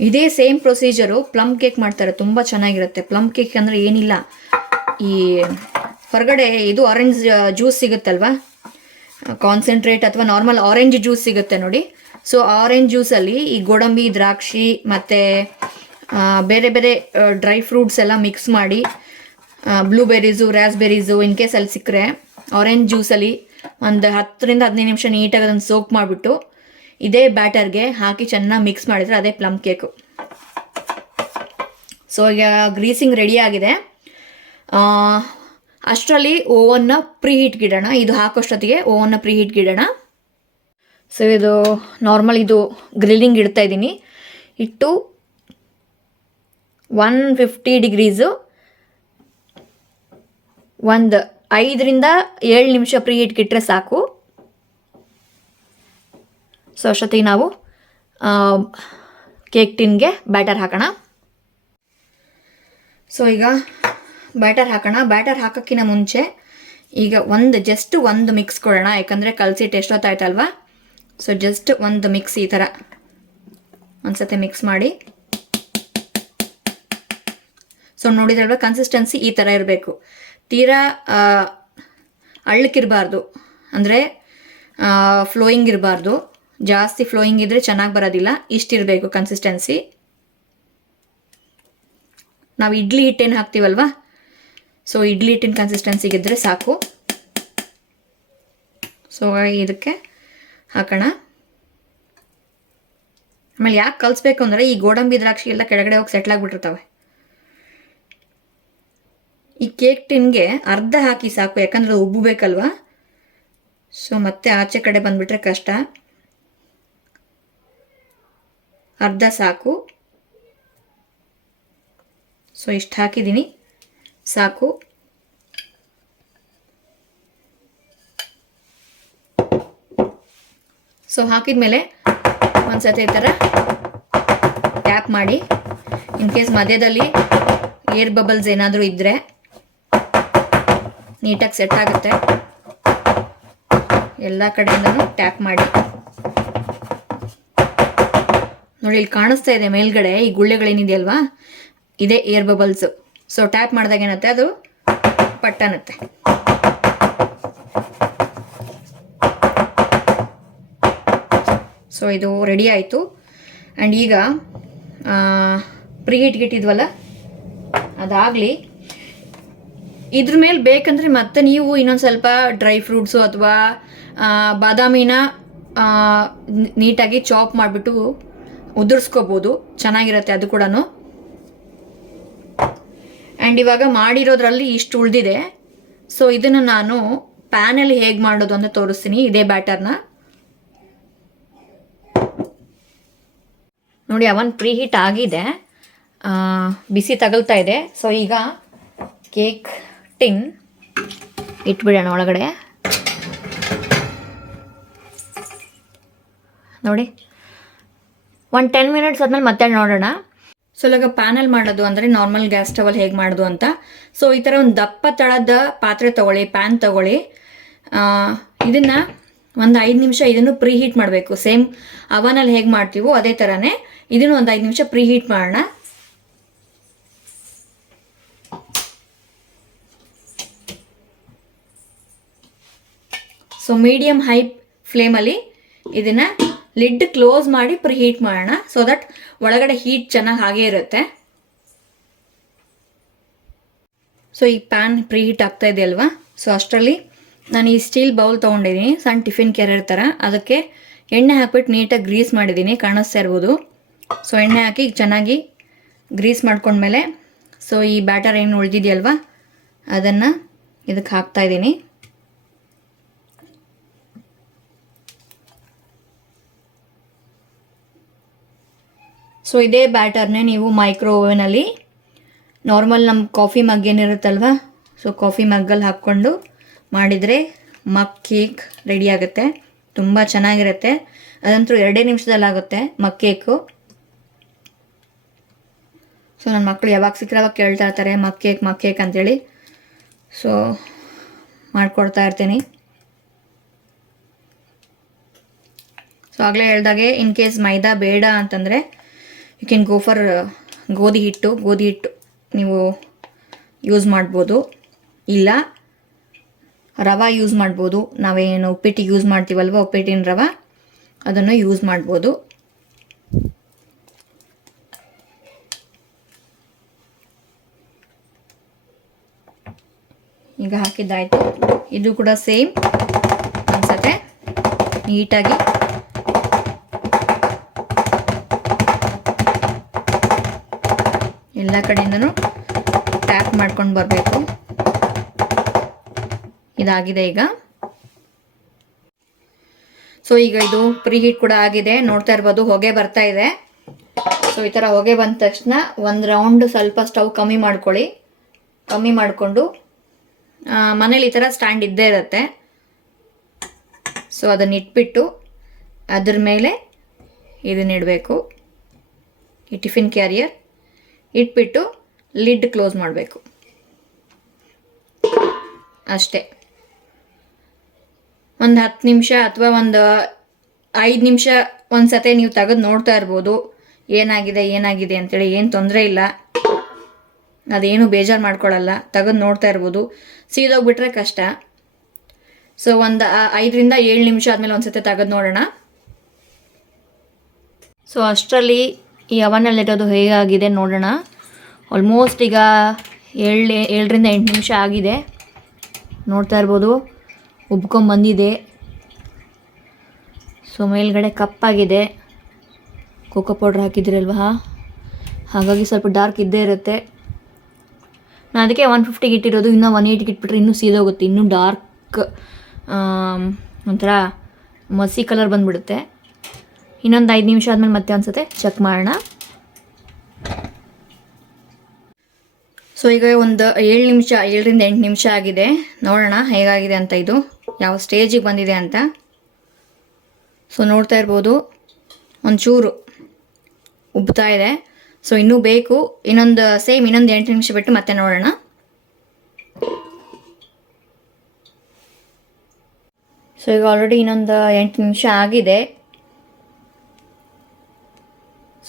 ಇದೇ ಸೇಮ್ ಪ್ರೊಸೀಜರು ಪ್ಲಮ್ ಕೇಕ್ ಮಾಡ್ತಾರೆ, ತುಂಬ ಚೆನ್ನಾಗಿರುತ್ತೆ. ಪ್ಲಮ್ ಕೇಕ್ ಅಂದರೆ ಏನಿಲ್ಲ, ಈ ಹೊರಗಡೆ ಇದು ಆರೆಂಜ್ ಜ್ಯೂಸ್ ಸಿಗುತ್ತಲ್ವ, ಕಾನ್ಸಂಟ್ರೇಟ್ ಅಥವಾ ನಾರ್ಮಲ್ ಆರೆಂಜ್ ಜ್ಯೂಸ್ ಸಿಗುತ್ತೆ ನೋಡಿ. ಸೊ ಆರೆಂಜ್ ಜ್ಯೂಸಲ್ಲಿ ಈ ಗೋಡಂಬಿ, ದ್ರಾಕ್ಷಿ ಮತ್ತು ಬೇರೆ ಬೇರೆ ಡ್ರೈ ಫ್ರೂಟ್ಸ್ ಎಲ್ಲ ಮಿಕ್ಸ್ ಮಾಡಿ, ಬ್ಲೂಬೆರೀಸು, ರಾಸ್ಬೆರೀಸು ಇನ್ ಕೇಸ್ ಅಲ್ಲಿ ಸಿಕ್ಕರೆ ಆರೆಂಜ್ ಜ್ಯೂಸಲ್ಲಿ ಒಂದು 10ರಿಂದ 15 ನಿಮಿಷ ನೀಟಾಗಿ ಅದನ್ನು ಸೋಕ್ ಮಾಡಿಬಿಟ್ಟು ಇದೇ ಬ್ಯಾಟರ್ಗೆ ಹಾಕಿ ಚೆನ್ನಾಗಿ ಮಿಕ್ಸ್ ಮಾಡಿದರೆ ಅದೇ ಪ್ಲಮ್ ಕೇಕು. ಸೊ ಈಗ ಗ್ರೀಸಿಂಗ್ ರೆಡಿ ಆಗಿದೆ. ಅಷ್ಟರಲ್ಲಿ ಓವನ್ನ ಪ್ರೀ ಹೀಟ್ಗಿಡೋಣ. ಇದು ಹಾಕೋಷ್ಟೊತ್ತಿಗೆ ಓವನ್ನ ಪ್ರೀ ಹೀಟ್ಗಿಡೋಣ. ಸೊ ಇದು ನಾರ್ಮಲ್ ಇದು ಗ್ರಿಲ್ಲಿಂಗ್ ಇಡ್ತಾ ಇದ್ದೀನಿ. ಇಟ್ಟು 150 ಡಿಗ್ರೀಸು ಒಂದು 5ರಿಂದ 7 ನಿಮಿಷ ಪ್ರೀ ಹೀಟ್ಗಿಟ್ರೆ ಸಾಕು. ಸೊ ಅಷ್ಟೊತ್ತಿಗೆ ನಾವು ಕೇಕ್ ಟಿನ್ಗೆ ಬ್ಯಾಟರ್ ಹಾಕೋಣ. ಸೊ ಈಗ ಬ್ಯಾಟರ್ ಹಾಕೋಣ. ಬ್ಯಾಟರ್ ಹಾಕೋಕ್ಕಿಂತ ಮುಂಚೆ ಈಗ ಜಸ್ಟ್ ಒಂದು ಮಿಕ್ಸ್ ಕೊಡೋಣ, ಯಾಕಂದರೆ ಕಲಸಿಟ್ಟು ಎಷ್ಟೊತ್ತಾಯ್ತಲ್ವ. ಸೊ ಜಸ್ಟ್ ಒಂದು ಮಿಕ್ಸ್ ಈ ಥರ ಒಂದ್ಸತಿ ಮಿಕ್ಸ್ ಮಾಡಿ. ಸೊ ನೋಡಿದ್ರಲ್ವ ಕನ್ಸಿಸ್ಟೆನ್ಸಿ ಈ ಥರ ಇರಬೇಕು. ತೀರಾ ಅಳ್ಳಕ್ಕಿರಬಾರ್ದು, ಅಂದರೆ ಫ್ಲೋಯಿಂಗ್ ಇರಬಾರ್ದು. ಜಾಸ್ತಿ ಫ್ಲೋಯಿಂಗ್ ಇದ್ದರೆ ಚೆನ್ನಾಗಿ ಬರೋದಿಲ್ಲ. ಇಷ್ಟಿರಬೇಕು ಕನ್ಸಿಸ್ಟೆನ್ಸಿ. ನಾವು ಇಡ್ಲಿ ಹಿಟ್ಟೇನು ಹಾಕ್ತೀವಲ್ವ, ಸೊ ಇಡ್ಲಿ ಹಿಟ್ಟಿನ ಕನ್ಸಿಸ್ಟೆನ್ಸಿಗಿದ್ರೆ ಸಾಕು. ಸೊ ಇದಕ್ಕೆ ಹಾಕೋಣ. ಆಮೇಲೆ ಯಾಕೆ ಕಲಿಸ್ಬೇಕು ಅಂದರೆ ಈ ಗೋಡಂಬಿ ದ್ರಾಕ್ಷಿ ಎಲ್ಲ ಕೆಳಗಡೆ ಹೋಗಿ ಸೆಟ್ಲ್ ಆಗಿಬಿಟ್ಟಿರ್ತವೆ. ಈ ಕೇಕ್ ಟಿನ್ಗೆ ಅರ್ಧ ಹಾಕಿ ಸಾಕು, ಯಾಕಂದ್ರೆ ಅದು ಉಬ್ಬಬೇಕಲ್ವ. ಸೊ ಮತ್ತೆ ಆಚೆ ಕಡೆ ಬಂದುಬಿಟ್ರೆ ಕಷ್ಟ. ಅರ್ಧ ಸಾಕು. ಸೊ ಇಷ್ಟು ಹಾಕಿದ್ದೀನಿ, ಸಾಕು. ಸೊ ಹಾಕಿದ್ಮೇಲೆ ಒಂದ್ಸತಿ ಈ ಥರ ಟ್ಯಾಪ್ ಮಾಡಿ. ಇನ್ ಕೇಸ್ ಮಧ್ಯದಲ್ಲಿ ಏರ್ ಬಬಲ್ಸ್ ಏನಾದರೂ ಇದ್ದರೆ ನೀಟಾಗಿ ಸೆಟ್ ಆಗುತ್ತೆ. ಎಲ್ಲ ಕಡೆಯಿಂದನೂ ಟ್ಯಾಪ್ ಮಾಡಿ ನೋಡಿ. ಇಲ್ಲಿ ಕಾಣಿಸ್ತಾ ಇದೆ ಮೇಲ್ಗಡೆ ಈ ಗುಳ್ಳೆಗಳೇನಿದೆಯಲ್ವಾ, ಇದೇ ಏರ್ ಬಬಲ್ಸು. ಸೊ ಟ್ಯಾಪ್ ಮಾಡಿದಾಗ ಏನತ್ತೆ, ಅದು ಪಟ್ಟನತ್ತೆ. ಸೊ ಇದು ರೆಡಿ ಆಯಿತು. ಆ್ಯಂಡ್ ಈಗ ಪ್ರೀಹೀಟ್ಗಿಟ್ಟಿದ್ವಲ್ಲ ಅದಾಗಲಿ. ಇದ್ರ ಮೇಲೆ ಬೇಕಂದರೆ ಮತ್ತೆ ನೀವು ಇನ್ನೊಂದು ಸ್ವಲ್ಪ ಡ್ರೈ ಫ್ರೂಟ್ಸು ಅಥವಾ ಬಾದಾಮಿನ ನೀಟಾಗಿ ಚಾಪ್ ಮಾಡಿಬಿಟ್ಟು ಉದುರಿಸ್ಕೋಬೋದು, ಚೆನ್ನಾಗಿರುತ್ತೆ ಅದು ಕೂಡ. ಆ್ಯಂಡ್ ಇವಾಗ ಮಾಡಿರೋದ್ರಲ್ಲಿ ಇಷ್ಟು ಉಳಿದಿದೆ. ಸೊ ಇದನ್ನು ನಾನು ಪ್ಯಾನಲ್ಲಿ ಹೇಗೆ ಮಾಡೋದು ಅಂತ ತೋರಿಸ್ತೀನಿ, ಇದೇ ಬ್ಯಾಟರ್ನ ನೋಡಿ. ಅವನ್ ಪ್ರೀ ಹೀಟ್ ಆಗಿದೆ, ಬಿಸಿ ತಗಲ್ತಾ ಇದೆ. ಸೊ ಈಗ ಕೇಕ್ ಟಿನ್ ಇಟ್ಬಿಡೋಣ ಒಳಗಡೆ. ನೋಡಿ, ಒಂದು 10 ಮಿನಿಟ್ಸ್ ಆದಮೇಲೆ ಮತ್ತೆ ನೋಡೋಣ. ಸೊ ಇವಾಗ ಪ್ಯಾನಲ್ಲಿ ಮಾಡೋದು ಅಂದರೆ ನಾರ್ಮಲ್ ಗ್ಯಾಸ್ ಸ್ಟವಲ್ಲಿ ಹೇಗೆ ಮಾಡೋದು ಅಂತ. ಸೊ ಈ ಥರ ಒಂದು ದಪ್ಪ ತಳದ ಪಾತ್ರೆ ತೊಗೊಳ್ಳಿ, ಪ್ಯಾನ್ ತೊಗೊಳ್ಳಿ. ಇದನ್ನು ಒಂದು 5 ನಿಮಿಷ ಇದನ್ನು ಪ್ರೀ ಹೀಟ್ ಮಾಡಬೇಕು. ಸೇಮ್ ಅವನಲ್ಲಿ ಹೇಗೆ ಮಾಡ್ತೀವೋ ಅದೇ ಥರನೇ ಇದನ್ನು ಒಂದು 5 ನಿಮಿಷ ಪ್ರೀ ಹೀಟ್ ಮಾಡೋಣ. ಸೊ ಮೀಡಿಯಮ್ ಹೈ ಫ್ಲೇಮಲ್ಲಿ ಇದನ್ನು ಲಿಡ್ ಕ್ಲೋಸ್ ಮಾಡಿ ಪ್ರೀ ಹೀಟ್ ಮಾಡೋಣ. ಸೊ ದಟ್ ಒಳಗಡೆ ಹೀಟ್ ಚೆನ್ನಾಗಿ ಹಾಗೇ ಇರುತ್ತೆ. ಸೊ ಈ ಪ್ಯಾನ್ ಪ್ರೀ ಹೀಟ್ ಆಗ್ತಾ ಇದೆ ಅಲ್ವಾ. ಸೊ ಅಷ್ಟರಲ್ಲಿ ನಾನು ಈ ಸ್ಟೀಲ್ ಬೌಲ್ ತೊಗೊಂಡಿದ್ದೀನಿ, ಸಣ್ಣ ಟಿಫಿನ್ ಕ್ಯಾರಿಯರ್ ಥರ. ಅದಕ್ಕೆ ಎಣ್ಣೆ ಹಾಕ್ಬಿಟ್ಟು ನೀಟಾಗಿ ಗ್ರೀಸ್ ಮಾಡಿದ್ದೀನಿ, ಕಾಣಿಸ್ತಾ ಇರ್ಬೋದು. ಸೊ ಎಣ್ಣೆ ಹಾಕಿ ಚೆನ್ನಾಗಿ ಗ್ರೀಸ್ ಮಾಡ್ಕೊಂಡ್ಮೇಲೆ ಸೊ ಈ ಬ್ಯಾಟರ್ ಏನು ಉಳಿದಿದೆಯಲ್ವಾ ಅದನ್ನು ಇದಕ್ಕೆ ಹಾಕ್ತಾಯಿದ್ದೀನಿ. ಸೊ ಇದೇ ಬ್ಯಾಟರ್ನೇ ನೀವು ಮೈಕ್ರೋ ಓವೆನಲ್ಲಿ ನಾರ್ಮಲ್ ನಮ್ಮ ಕಾಫಿ ಮಗ್ ಏನಿರುತ್ತಲ್ವ, ಸೊ ಕಾಫಿ ಮಗ್ಗಲ್ಲಿ ಹಾಕ್ಕೊಂಡು ಮಾಡಿದರೆ ಮಗ್ ಕೇಕ್ ರೆಡಿ ಆಗುತ್ತೆ. ತುಂಬ ಚೆನ್ನಾಗಿರುತ್ತೆ. ಅದಂತೂ 2 ನಿಮಿಷದಲ್ಲಾಗುತ್ತೆ ಮಗ್ ಕೇಕು. ಸೊ ನನ್ನ ಮಕ್ಕಳು ಯಾವಾಗ ಸಿಕ್ಕರೆ ಅವಾಗ ಕೇಳ್ತಾ ಇರ್ತಾರೆ ಮಗ್ ಕೇಕ್ ಅಂತೇಳಿ. ಸೊ ಮಾಡಿಕೊಡ್ತಾ ಇರ್ತೀನಿ. ಸೊ ಆಗಲೇ ಹೇಳ್ದಾಗೆ ಇನ್ ಕೇಸ್ ಮೈದಾ ಬೇಡ ಅಂತಂದರೆ ಯು ಕ್ಯಾನ್ ಗೋ ಫಾರ್ ಗೋಧಿ ಹಿಟ್ಟು ನೀವು ಯೂಸ್ ಮಾಡ್ಬೋದು, ಇಲ್ಲ ರವೆ ಯೂಸ್ ಮಾಡ್ಬೋದು. ನಾವೇನು ಉಪ್ಪಿಟ್ಟಿಗೆ ಯೂಸ್ ಮಾಡ್ತೀವಲ್ವ, ಉಪ್ಪಿಟ್ಟಿನ ರವೆ, ಅದನ್ನು ಯೂಸ್ ಮಾಡ್ಬೋದು. ಈಗ ಹಾಕಿದ್ದಾಯಿತು. ಇದು ಕೂಡ ಸೇಮ್ ಅನ್ಸತ್ತೆ. ನೀಟಾಗಿ ಎಲ್ಲ ಕಡೆಯಿಂದನೂ ಟ್ಯಾಪ್ ಮಾಡ್ಕೊಂಡು ಬರಬೇಕು. ಇದಾಗಿದೆ ಈಗ. ಸೊ ಈಗ ಇದು ಪ್ರೀ ಹೀಟ್ ಕೂಡ ಆಗಿದೆ, ನೋಡ್ತಾ ಇರ್ಬೋದು ಹೊಗೆ ಬರ್ತಾ ಇದೆ. ಸೊ ಈ ಥರ ಹೊಗೆ ಬಂದ ತಕ್ಷಣ ಒಂದು ರೌಂಡ್ ಸ್ವಲ್ಪ ಸ್ಟವ್ ಕಮ್ಮಿ ಮಾಡ್ಕೊಳ್ಳಿ. ಕಮ್ಮಿ ಮಾಡಿಕೊಂಡು ಮನೇಲಿ ಈ ಥರ ಸ್ಟ್ಯಾಂಡ್ ಇದ್ದೇ ಇರುತ್ತೆ. ಸೊ ಅದನ್ನು ಇಟ್ಬಿಟ್ಟು ಅದ್ರ ಮೇಲೆ ಇದನ್ನಿಡಬೇಕು, ಈ ಟಿಫಿನ್ ಕ್ಯಾರಿಯರ್ ಇಟ್ಬಿಟ್ಟು ಲಿಡ್ ಕ್ಲೋಸ್ ಮಾಡಬೇಕು ಅಷ್ಟೇ. ಒಂದು 10 ನಿಮಿಷ ಅಥವಾ ಒಂದು 5 ನಿಮಿಷ ಒಂದು ಸತಿ ನೀವು ತೆಗೆದು ನೋಡ್ತಾ ಇರ್ಬೋದು ಏನಾಗಿದೆ ಅಂತೇಳಿ. ಏನು ತೊಂದರೆ ಇಲ್ಲ, ಅದೇನು ಬೇಜಾರು ಮಾಡ್ಕೊಳ್ಳಲ್ಲ, ತೆಗೆದು ನೋಡ್ತಾ ಇರ್ಬೋದು. ಸೀದೋಗ್ಬಿಟ್ರೆ ಕಷ್ಟ. ಸೊ ಒಂದು 5ರಿಂದ 7 ನಿಮಿಷ ಆದಮೇಲೆ ಒಂದು ಸತಿ ತೆಗೆದು ನೋಡೋಣ. ಸೊ ಅಷ್ಟರಲ್ಲಿ ಈ ಅವನಲ್ಲಿರೋದು ಹೇಗಾಗಿದೆ ನೋಡೋಣ. ಆಲ್ಮೋಸ್ಟ್ ಈಗ 7ರಿಂದ 8 ನಿಮಿಷ ಆಗಿದೆ. ನೋಡ್ತಾ ಇರ್ಬೋದು ಉಬ್ಕೊಂಬಂದಿದೆ. ಸೊ ಮೇಲ್ಗಡೆ ಕಪ್ಪಾಗಿದೆ. ಕೋಕೋ ಪೌಡ್ರ್ ಹಾಕಿದ್ದೀರಲ್ವಾ, ಹಾಗಾಗಿ ಸ್ವಲ್ಪ ಡಾರ್ಕ್ ಇದ್ದೇ ಇರುತ್ತೆ. ನಾನು ಅದಕ್ಕೆ 150ಗೆ ಇಟ್ಟಿರೋದು. ಇನ್ನೂ 180ಗೆ ಇಟ್ಬಿಟ್ರೆ ಇನ್ನೂ ಸೀದೋಗುತ್ತೆ, ಇನ್ನೂ ಡಾರ್ಕ್ ಒಂಥರ ಮಸಿ ಕಲರ್ ಬಂದುಬಿಡುತ್ತೆ. ಇನ್ನೊಂದು 5 ನಿಮಿಷ ಆದಮೇಲೆ ಮತ್ತೆ ಒಂದು ಚೆಕ್ ಮಾಡೋಣ. ಸೊ ಈಗ ಒಂದು 7 ನಿಮಿಷ, 7ರಿಂದ 8 ನಿಮಿಷ ಆಗಿದೆ. ನೋಡೋಣ ಹೇಗಾಗಿದೆ ಅಂತ, ಇದು ಯಾವ ಸ್ಟೇಜಿಗೆ ಬಂದಿದೆ ಅಂತ. ಸೊ ನೋಡ್ತಾ ಇರ್ಬೋದು, ಒಂಚೂರು ಉಬ್ತಾ ಇದೆ. ಸೊ ಇನ್ನೂ ಬೇಕು, ಇನ್ನೊಂದು 8 ನಿಮಿಷ ಬಿಟ್ಟು ಮತ್ತೆ ನೋಡೋಣ. ಸೊ ಈಗ ಆಲ್ರೆಡಿ ಇನ್ನೊಂದು 8 ನಿಮಿಷ ಆಗಿದೆ.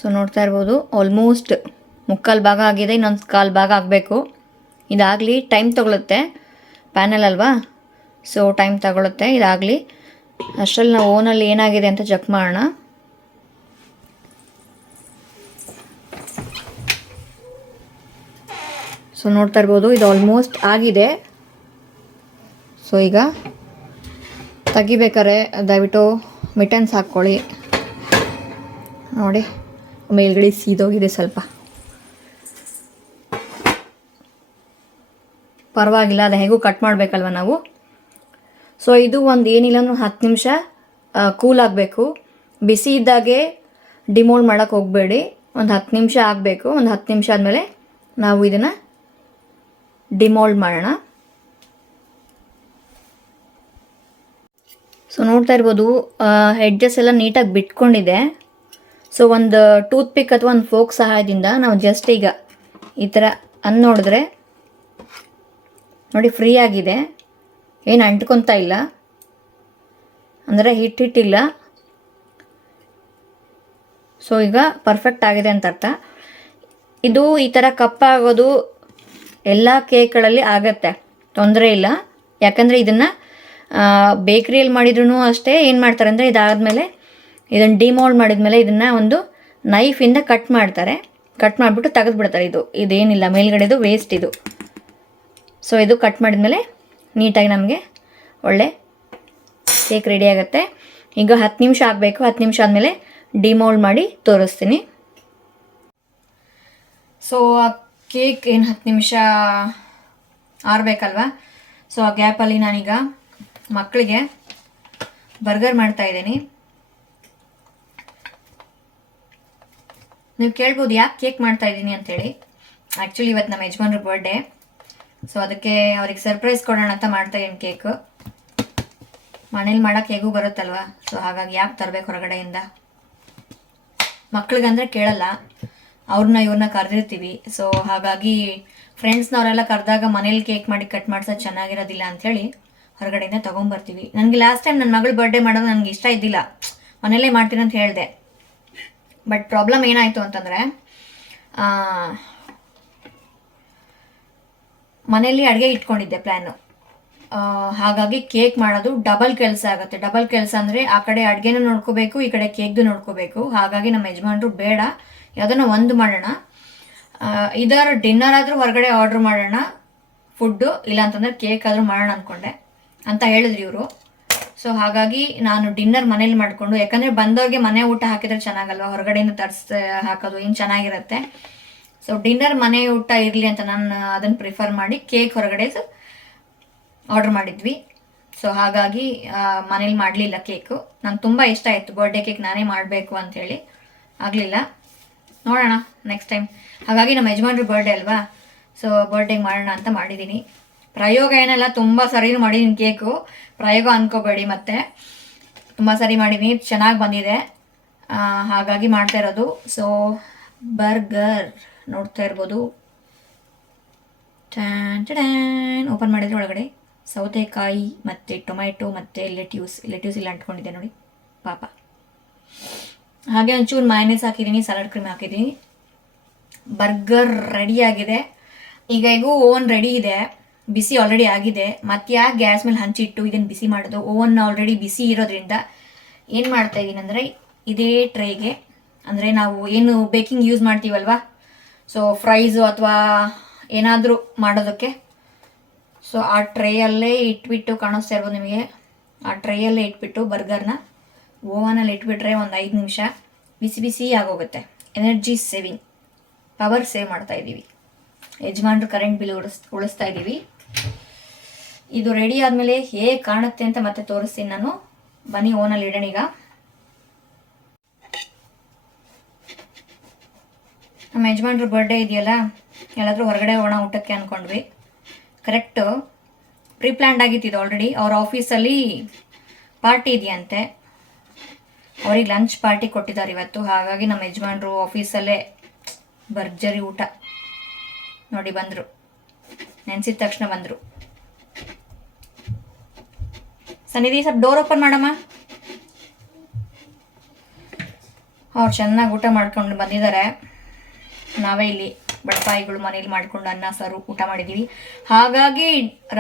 ಸೊ ನೋಡ್ತಾ ಇರ್ಬೋದು, ಆಲ್ಮೋಸ್ಟ್ 3/4 ಭಾಗ ಆಗಿದೆ, ಇನ್ನೊಂದು 1/4 ಭಾಗ ಆಗಬೇಕು. ಇದಾಗಲಿ ಟೈಮ್ ತೊಗೊಳುತ್ತೆ, ಪ್ಯಾನಲ್ ಅಲ್ವಾ, ಸೊ ಟೈಮ್ ತಗೊಳುತ್ತೆ. ಇದಾಗಲಿ ಅಷ್ಟರಲ್ಲಿ ನಾವು ಓನಲ್ಲಿ ಏನಾಗಿದೆ ಅಂತ ಚೆಕ್ ಮಾಡೋಣ. ಸೊ ನೋಡ್ತಾ ಇರ್ಬೋದು, ಇದು ಆಲ್ಮೋಸ್ಟ್ ಆಗಿದೆ. ಸೊ ಈಗ ತೆಗಿಬೇಕಾರೆ ದಯವಿಟ್ಟು ಮಿಟನ್ಸ್ ಹಾಕ್ಕೊಳ್ಳಿ. ನೋಡಿ ಮೇಲ್ಗಡೆ ಸೀದೋಗಿದೆ ಸ್ವಲ್ಪ, ಪರವಾಗಿಲ್ಲ, ಅದು ಹೇಗೂ ಕಟ್ ಮಾಡಬೇಕಲ್ವ ನಾವು. ಸೊ ಇದು ಒಂದು ಏನಿಲ್ಲ ಅಂದ್ರೆ 10 ನಿಮಿಷ ಕೂಲ್ ಆಗಬೇಕು. ಬಿಸಿ ಇದ್ದಾಗೆ ಡಿಮೋಲ್ಡ್ ಮಾಡೋಕ್ಕೆ ಹೋಗಬೇಡಿ. ಒಂದು 10 ನಿಮಿಷ ಆಗಬೇಕು. ಒಂದು 10 ನಿಮಿಷ ಆದಮೇಲೆ ನಾವು ಇದನ್ನು ಡಿಮೋಲ್ಡ್ ಮಾಡೋಣ. ಸೊ ನೋಡ್ತಾ ಇರ್ಬೋದು, ಎಡ್ಜಸ್ ಎಲ್ಲ ನೀಟಾಗಿ ಬಿಟ್ಕೊಂಡಿದೆ. ಸೊ ಒಂದು ಟೂತ್ ಪಿಕ್ ಅಥವಾ ಒಂದು ಫೋಕ್ ಸಹಾಯದಿಂದ ನಾವು ಜಸ್ಟ್ ಈಗ ಈ ಥರ ನೋಡಿದ್ರೆ ನೋಡಿ ಫ್ರೀ ಆಗಿದೆ, ಏನು ಅಂಟ್ಕೊತಾ ಇಲ್ಲ, ಅಂದರೆ ಹಿಟ್ಟಿಲ್ಲ. ಸೊ ಈಗ ಪರ್ಫೆಕ್ಟ್ ಆಗಿದೆ ಅಂತ ಅರ್ಥ. ಇದು ಈ ಥರ ಕಪ್ಪಾಗೋದು ಎಲ್ಲ ಕೇಕ್ಗಳಲ್ಲಿ ಆಗತ್ತೆ, ತೊಂದರೆ ಇಲ್ಲ. ಯಾಕಂದರೆ ಇದನ್ನು ಬೇಕ್ರಿಯಲ್ಲಿ ಮಾಡಿದ್ರೂ ಅಷ್ಟೇ ಏನು ಮಾಡ್ತಾರೆ ಅಂದರೆ ಇದಾದಮೇಲೆ ಇದನ್ನು ಡಿಮೋಲ್ಡ್ ಮಾಡಿದ್ಮೇಲೆ ಇದನ್ನು ಒಂದು ನೈಫಿಂದ ಕಟ್ ಮಾಡ್ತಾರೆ. ಕಟ್ ಮಾಡಿಬಿಟ್ಟು ತೆಗೆದುಬಿಡ್ತಾರೆ. ಇದೇನಿಲ್ಲ, ಮೇಲ್ಗಡೆದು ವೇಸ್ಟ್ ಇದು. ಸೊ ಇದು ಕಟ್ ಮಾಡಿದ್ಮೇಲೆ ನೀಟಾಗಿ ನಮಗೆ ಒಳ್ಳೆ ಕೇಕ್ ರೆಡಿ ಆಗುತ್ತೆ. ಈಗ 10 ನಿಮಿಷ ಆಗಬೇಕು. 10 ನಿಮಿಷ ಆದಮೇಲೆ ಡಿಮೋಲ್ಡ್ ಮಾಡಿ ತೋರಿಸ್ತೀನಿ. ಸೊ ಆ ಕೇಕ್ ಏನು 10 ನಿಮಿಷ ಆರಬೇಕಲ್ವ. ಸೊ ಆ ಗ್ಯಾಪಲ್ಲಿ ನಾನೀಗ ಮಕ್ಕಳಿಗೆ ಬರ್ಗರ್ ಮಾಡ್ತಾಯಿದ್ದೀನಿ. ನೀವು ಕೇಳ್ಬೋದು ಯಾಕೆ ಕೇಕ್ ಮಾಡ್ತಾಯಿದ್ದೀನಿ ಅಂಥೇಳಿ. ಆ್ಯಕ್ಚುಲಿ ಇವತ್ತು ನಮ್ಮ ಯಜಮಾನ್ರ ಬರ್ಡೇ, ಸೊ ಅದಕ್ಕೆ ಅವ್ರಿಗೆ ಸರ್ಪ್ರೈಸ್ ಕೊಡೋಣ ಅಂತ ಮಾಡ್ತಾಯಿದ್ದೀನಿ ಕೇಕು. ಮನೇಲಿ ಮಾಡೋಕ್ಕೆ ಹೇಗೂ ಬರುತ್ತಲ್ವ, ಸೊ ಹಾಗಾಗಿ ಯಾಕೆ ತರಬೇಕು ಹೊರಗಡೆಯಿಂದ. ಮಕ್ಳಿಗಂದರೆ ಕೇಳಲ್ಲ, ಇವ್ರನ್ನ ಕರೆದಿರ್ತೀವಿ. ಸೊ ಹಾಗಾಗಿ ಫ್ರೆಂಡ್ಸ್ನವರೆಲ್ಲ ಕರೆದಾಗ ಮನೇಲಿ ಕೇಕ್ ಮಾಡಿ ಕಟ್ ಮಾಡ್ಸೋದು ಚೆನ್ನಾಗಿರೋದಿಲ್ಲ ಅಂಥೇಳಿ ಹೊರಗಡೆಯಿಂದ ತೊಗೊಂಬರ್ತೀವಿ. ನನಗೆ ಲಾಸ್ಟ್ ಟೈಮ್ ನನ್ನ ಮಗಳು ಬರ್ಡೇ ಮಾಡೋದು ನನಗೆ ಇಷ್ಟ ಇದ್ದಿಲ್ಲ, ಮನೇಲೇ ಮಾಡ್ತೀನಿ ಅಂತ ಹೇಳಿದೆ. ಬಟ್ ಪ್ರಾಬ್ಲಮ್ ಏನಾಯಿತು ಅಂತಂದರೆ ಮನೇಲಿ ಅಡುಗೆ ಇಟ್ಕೊಂಡಿದ್ದೆ ಪ್ಲ್ಯಾನು. ಹಾಗಾಗಿ ಕೇಕ್ ಮಾಡೋದು ಡಬಲ್ ಕೆಲಸ ಆಗುತ್ತೆ. ಡಬಲ್ ಕೆಲಸ ಅಂದರೆ ಆ ಕಡೆ ಅಡುಗೆನೂ ನೋಡ್ಕೋಬೇಕು, ಈ ಕಡೆ ಕೇಕ್ದು ನೋಡ್ಕೋಬೇಕು. ಹಾಗಾಗಿ ನಮ್ಮ ಯಜಮಾನ್ರು ಬೇಡ, ಯಾವುದನ್ನ ಒಂದು ಮಾಡೋಣ, ಇದರ ಡಿನ್ನರ್ ಆದರೂ ಹೊರಗಡೆ ಆರ್ಡ್ರ್ ಮಾಡೋಣ ಫುಡ್ಡು, ಇಲ್ಲಾಂತಂದರೆ ಕೇಕ್ ಆದರೂ ಮಾಡೋಣ ಅಂದ್ಕೊಂಡೆ ಅಂತ ಹೇಳಿದ್ರು ಇವರು. ಸೊ ಹಾಗಾಗಿ ನಾನು ಡಿನ್ನರ್ ಮನೇಲಿ ಮಾಡಿಕೊಂಡು, ಯಾಕಂದರೆ ಬಂದವ್ರಿಗೆ ಮನೆ ಊಟ ಹಾಕಿದ್ರೆ ಚೆನ್ನಾಗಲ್ವ, ಹೊರಗಡೆಯಿಂದ ಹಾಕೋದು ಏನು ಚೆನ್ನಾಗಿರುತ್ತೆ. ಸೊ ಡಿನ್ನರ್ ಮನೆ ಊಟ ಇರಲಿ ಅಂತ ನಾನು ಅದನ್ನು ಪ್ರಿಫರ್ ಮಾಡಿ ಕೇಕ್ ಹೊರಗಡೆ ಆರ್ಡ್ರ್ ಮಾಡಿದ್ವಿ. ಸೊ ಹಾಗಾಗಿ ಮನೇಲಿ ಮಾಡಲಿಲ್ಲ ಕೇಕು. ನಂಗೆ ತುಂಬ ಇಷ್ಟ ಆಯಿತು ಬರ್ಡೇ ಕೇಕ್ ನಾನೇ ಮಾಡಬೇಕು ಅಂಥೇಳಿ, ಆಗಲಿಲ್ಲ. ನೋಡೋಣ ನೆಕ್ಸ್ಟ್ ಟೈಮ್. ಹಾಗಾಗಿ ನಮ್ಮ ಯಜಮಾನ್ರ ಬರ್ಡೇ ಅಲ್ವಾ, ಸೊ ಬರ್ಡೇಗೆ ಮಾಡೋಣ ಅಂತ ಮಾಡಿದ್ದೀನಿ. ಪ್ರಯೋಗ ಏನಲ್ಲ, ತುಂಬ ಸರಿನೂ ಮಾಡಿದ್ದೀನಿ ಕೇಕು, ಪ್ರಯೋಗ ಅಂದ್ಕೋಬೇಡಿ. ಮತ್ತೆ ತುಂಬ ಸರಿ ಮಾಡಿದ್ದೀನಿ, ಚೆನ್ನಾಗಿ ಬಂದಿದೆ, ಹಾಗಾಗಿ ಮಾಡ್ತಾ ಇರೋದು. ಸೊ ಬರ್ಗರ್ ನೋಡ್ತಾ ಇರ್ಬೋದು, ಓಪನ್ ಮಾಡಿದ್ರೆ ಒಳಗಡೆ ಸೌತೆಕಾಯಿ ಮತ್ತು ಟೊಮ್ಯಾಟೊ ಮತ್ತು ಲೆಟ್ಯೂಸ್ ಇಲ್ಲ ಅಂಟ್ಕೊಂಡಿದ್ದೆ ನೋಡಿ ಪಾಪ. ಹಾಗೆ ಒಂಚೂರು ಮಯೋನೈಸ್ ಹಾಕಿದ್ದೀನಿ, ಸಲಾಡ್ ಕ್ರೀಮ್ ಹಾಕಿದ್ದೀನಿ. ಬರ್ಗರ್ ರೆಡಿಯಾಗಿದೆ. ಈಗ ಓವನ್ ರೆಡಿ ಇದೆ, ಬಿಸಿ ಆಲ್ರೆಡಿ ಆಗಿದೆ. ಮತ್ತೆ ಯಾಕೆ ಗ್ಯಾಸ್ ಮೇಲೆ ಹಂಚಿಟ್ಟು ಇದನ್ನು ಬಿಸಿ ಮಾಡೋದು, ಓವನ್ ಆಲ್ರೆಡಿ ಬಿಸಿ ಇರೋದ್ರಿಂದ ಏನು ಮಾಡ್ತಾಯಿದ್ದೀನಿ ಅಂದರೆ ಇದೇ ಟ್ರೇಗೆ, ಅಂದರೆ ನಾವು ಏನು ಬೇಕಿಂಗ್ ಯೂಸ್ ಮಾಡ್ತೀವಲ್ವ, ಸೊ ಫ್ರೈಸು ಅಥವಾ ಏನಾದರೂ ಮಾಡೋದಕ್ಕೆ, ಸೊ ಆ ಟ್ರೇಯಲ್ಲೇ ಇಟ್ಬಿಟ್ಟು, ಕಾಣಿಸ್ತಾ ಇರ್ಬೋದು ನಿಮಗೆ, ಆ ಟ್ರೇಯಲ್ಲೇ ಇಟ್ಬಿಟ್ಟು ಬರ್ಗರ್ನ ಓವನಲ್ಲಿ ಇಟ್ಬಿಟ್ರೆ ಒಂದು 5 ನಿಮಿಷ ಬಿಸಿ ಬಿಸಿ ಆಗೋಗುತ್ತೆ. ಎನರ್ಜಿ ಸೇವಿಂಗ್, ಪವರ್ ಸೇವ್ ಮಾಡ್ತಾ ಇದ್ದೀವಿ. ಯಜಮಾನ್ರು ಕರೆಂಟ್ ಬಿಲ್ ಉಳಿಸ್ತಾ ಇದ್ದೀವಿ. ಇದು ರೆಡಿ ಆದಮೇಲೆ ಹೇಗೆ ಕಾಣುತ್ತೆ ಅಂತ ಮತ್ತೆ ತೋರಿಸ್ತೀನಿ ನಾನು. ಬನ್ನಿ ಓನಲ್ಲಿ ಇಡೋಣ. ಈಗ ನಮ್ಮ ಯಜಮಾನ್ರ ಬರ್ಡೇ ಇದೆಯಲ್ಲ, ಎಲ್ಲಾದರೂ ಹೊರಗಡೆ ಹೋಗೋಣ ಊಟಕ್ಕೆ ಅಂದ್ಕೊಂಡ್ವಿ. ಕರೆಕ್ಟು ಪ್ರೀ ಪ್ಲ್ಯಾಂಡ್ ಆಗಿತ್ತು ಆಲ್ರೆಡಿ. ಅವ್ರ ಆಫೀಸಲ್ಲಿ ಪಾರ್ಟಿ ಇದೆಯಂತೆ, ಅವ್ರಿಗೆ ಲಂಚ್ ಪಾರ್ಟಿ ಕೊಟ್ಟಿದ್ದಾರೆ ಇವತ್ತು. ಹಾಗಾಗಿ ನಮ್ಮ ಯಜಮಾನ್ರು ಆಫೀಸಲ್ಲೇ ಭರ್ಜರಿ ಊಟ ನೋಡಿ ಬಂದರು. ನೆನೆಸಿದ ತಕ್ಷಣ ಬಂದರು. ಸನ್ನಿಧಿ ಸ್ವಲ್ಪ ಡೋರ್ ಓಪನ್ ಮಾಡಮ್ಮ. ಅವ್ರು ಚೆನ್ನಾಗಿ ಊಟ ಮಾಡ್ಕೊಂಡು ಬಂದಿದ್ದಾರೆ. ನಾವೇ ಇಲ್ಲಿ ಬಡಪಾಯಿಗಳು ಮನೇಲಿ ಮಾಡ್ಕೊಂಡು ಅನ್ನ ಸಾರು ಊಟ ಮಾಡಿದ್ದೀವಿ. ಹಾಗಾಗಿ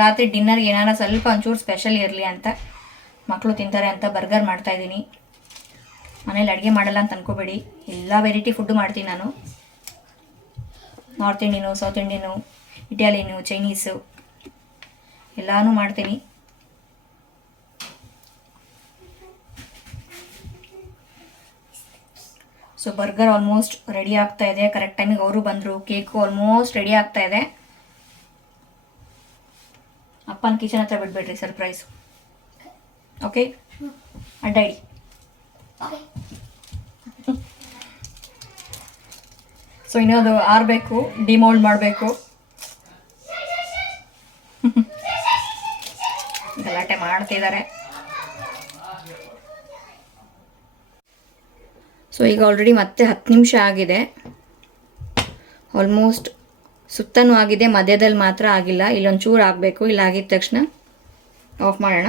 ರಾತ್ರಿ ಡಿನ್ನರ್ಗೆ ಏನಾರ ಸ್ವಲ್ಪ ಒಂಚೂರು ಸ್ಪೆಷಲ್ ಇರಲಿ ಅಂತ, ಮಕ್ಕಳು ತಿಂತಾರೆ ಅಂತ ಬರ್ಗರ್ ಮಾಡ್ತಾಯಿದ್ದೀನಿ. ಮನೇಲಿ ಅಡುಗೆ ಮಾಡಲ್ಲ ಅಂತ ಅನ್ಕೋಬೇಡಿ, ಎಲ್ಲ ವೆರೈಟಿ ಫುಡ್ಡು ಮಾಡ್ತೀನಿ ನಾನು. North Indian, south Indian, Italian, Chinese ಎಲ್ಲನೂ ಮಾಡ್ತೀನಿ. ಸೊ ಬರ್ಗರ್ ಆಲ್ಮೋಸ್ಟ್ ರೆಡಿ ಆಗ್ತಾ ಇದೆ. ಕರೆಕ್ಟ್ ಟೈಮಿಗೆ ಅವರು ಬಂದರು. ಕೇಕು ಆಲ್ಮೋಸ್ಟ್ ರೆಡಿ ಆಗ್ತಾ ಇದೆ. ಅಪ್ಪನ ಕಿಚನ್ ಹತ್ರ ಬಿಡ್ಬೇಡ್ರಿ, ಸರ್ಪ್ರೈಸು. ಓಕೆ, ಅಡ್ಡ ಇಡಿ. ಸೊ ಇನ್ನೊಂದು ಆರಬೇಕು, ಡಿಮೋಲ್ಡ್ ಮಾಡಬೇಕು. ಗಲಾಟೆ ಮಾಡ್ತಿದ್ದಾರೆ. ಸೊ ಈಗ ಆಲ್ರೆಡಿ ಮತ್ತೆ 10 ನಿಮಿಷ ಆಗಿದೆ. ಆಲ್ಮೋಸ್ಟ್ ಸುತ್ತನೂ ಆಗಿದೆ, ಮಧ್ಯದಲ್ಲಿ ಮಾತ್ರ ಆಗಿಲ್ಲ. ಇಲ್ಲೊಂಚೂರು ಆಗಬೇಕು. ಇಲ್ಲ ಆಗಿದ ತಕ್ಷಣ ಆಫ್ ಮಾಡೋಣ.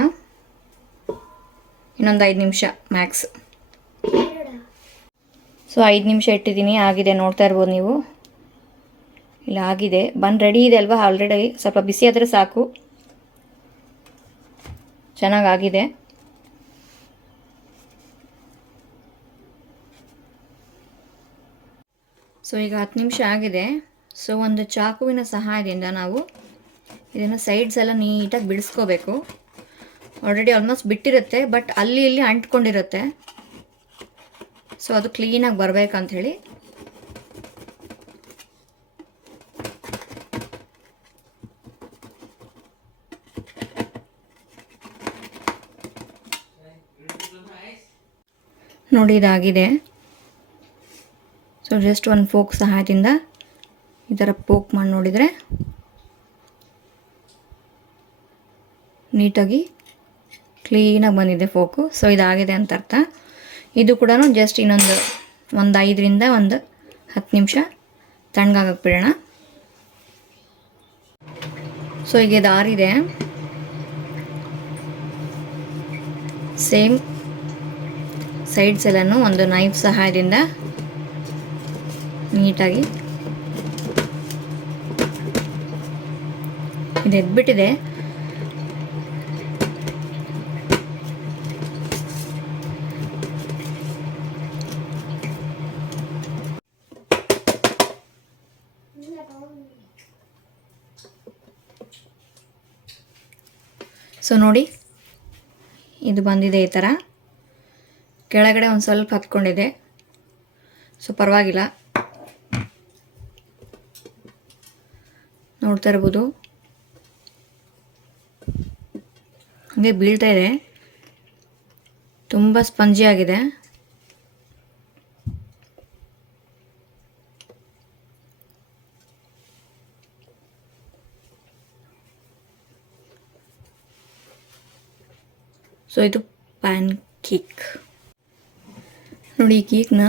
ಇನ್ನೊಂದು 5 ನಿಮಿಷ ಮ್ಯಾಕ್ಸ್. ಸೊ 5 ನಿಮಿಷ ಇಟ್ಟಿದ್ದೀನಿ, ಆಗಿದೆ. ನೋಡ್ತಾ ಇರ್ಬೋದು ನೀವು. ಇಲ್ಲ ಆಗಿದೆ. ಬನ್ ರೆಡಿ ಇದೆ ಅಲ್ವಾ ಆಲ್ರೆಡಿ. ಸ್ವಲ್ಪ ಬಿಸಿ ಆದರೆ ಸಾಕು. ಚೆನ್ನಾಗಾಗಿದೆ. ಸೊ ಈಗ 10 ನಿಮಿಷ ಆಗಿದೆ. ಸೊ ಒಂದು ಚಾಕುವಿನ ಸಹಾಯದಿಂದ ನಾವು ಇದನ್ನು ಸೈಡ್ಸ್ ಎಲ್ಲ ನೀಟಾಗಿ ಬಿಡಿಸ್ಕೋಬೇಕು. ಆಲ್ರೆಡಿ ಆಲ್ಮೋಸ್ಟ್ ಬಿಟ್ಟಿರುತ್ತೆ, ಬಟ್ ಅಲ್ಲಿ ಇಲ್ಲಿ ಅಂಟ್ಕೊಂಡಿರುತ್ತೆ. ಸೊ ಅದು ಕ್ಲೀನಾಗಿ ಬರಬೇಕಂತ ಹೇಳಿ ನೋಡಿ ಇದಾಗಿದೆ. ಸೊ ಜಸ್ಟ್ ಒಂದು ಫೋಕ್ ಸಹಾಯದಿಂದ ಈ ಥರ ಪೋಕ್ ಮಾಡಿ ನೋಡಿದರೆ ನೀಟಾಗಿ ಕ್ಲೀನಾಗಿ ಬಂದಿದೆ ಫೋಕು. ಸೊ ಇದಾಗಿದೆ ಅಂತ ಅರ್ಥ. ಇದು ಕೂಡ ಜಸ್ಟ್ ಇನ್ನೊಂದು 5 ರಿಂದ 10 ನಿಮಿಷ ತಣ್ಣಗಾಗಕ್ಕೆ ಬಿಡೋಣ. ಸೊ ಈಗ ಇದು ಆರಿದೆ. ಸೇಮ್ ಸೈಡ್ಸ್ ಎಲ್ಲನೂ ಒಂದು ನೈಫ್ ಸಹಾಯದಿಂದ ನೀಟಾಗಿ ಇದು ಎದ್ಬಿಟ್ಟಿದೆ. ಸೊ ನೋಡಿ ಇದು ಬಂದಿದೆ ಈ ಥರ. ಕೆಳಗಡೆ ಒಂದು ಸ್ವಲ್ಪ ಹತ್ಕೊಂಡಿದೆ. ಸೊ ಪರವಾಗಿಲ್ಲ, ನೋಡ್ತಾ ಇರ್ಬೋದು ಹಾಗೆ ಬೀಳ್ತಾ ಇದೆ. ತುಂಬ ಸ್ಪಂಜಿ ಆಗಿದೆ. ಸೊ ಇದು ಪ್ಯಾನ್ ಕೇಕ್ ನೋಡಿ. ಈ ಕೇಕ್ನ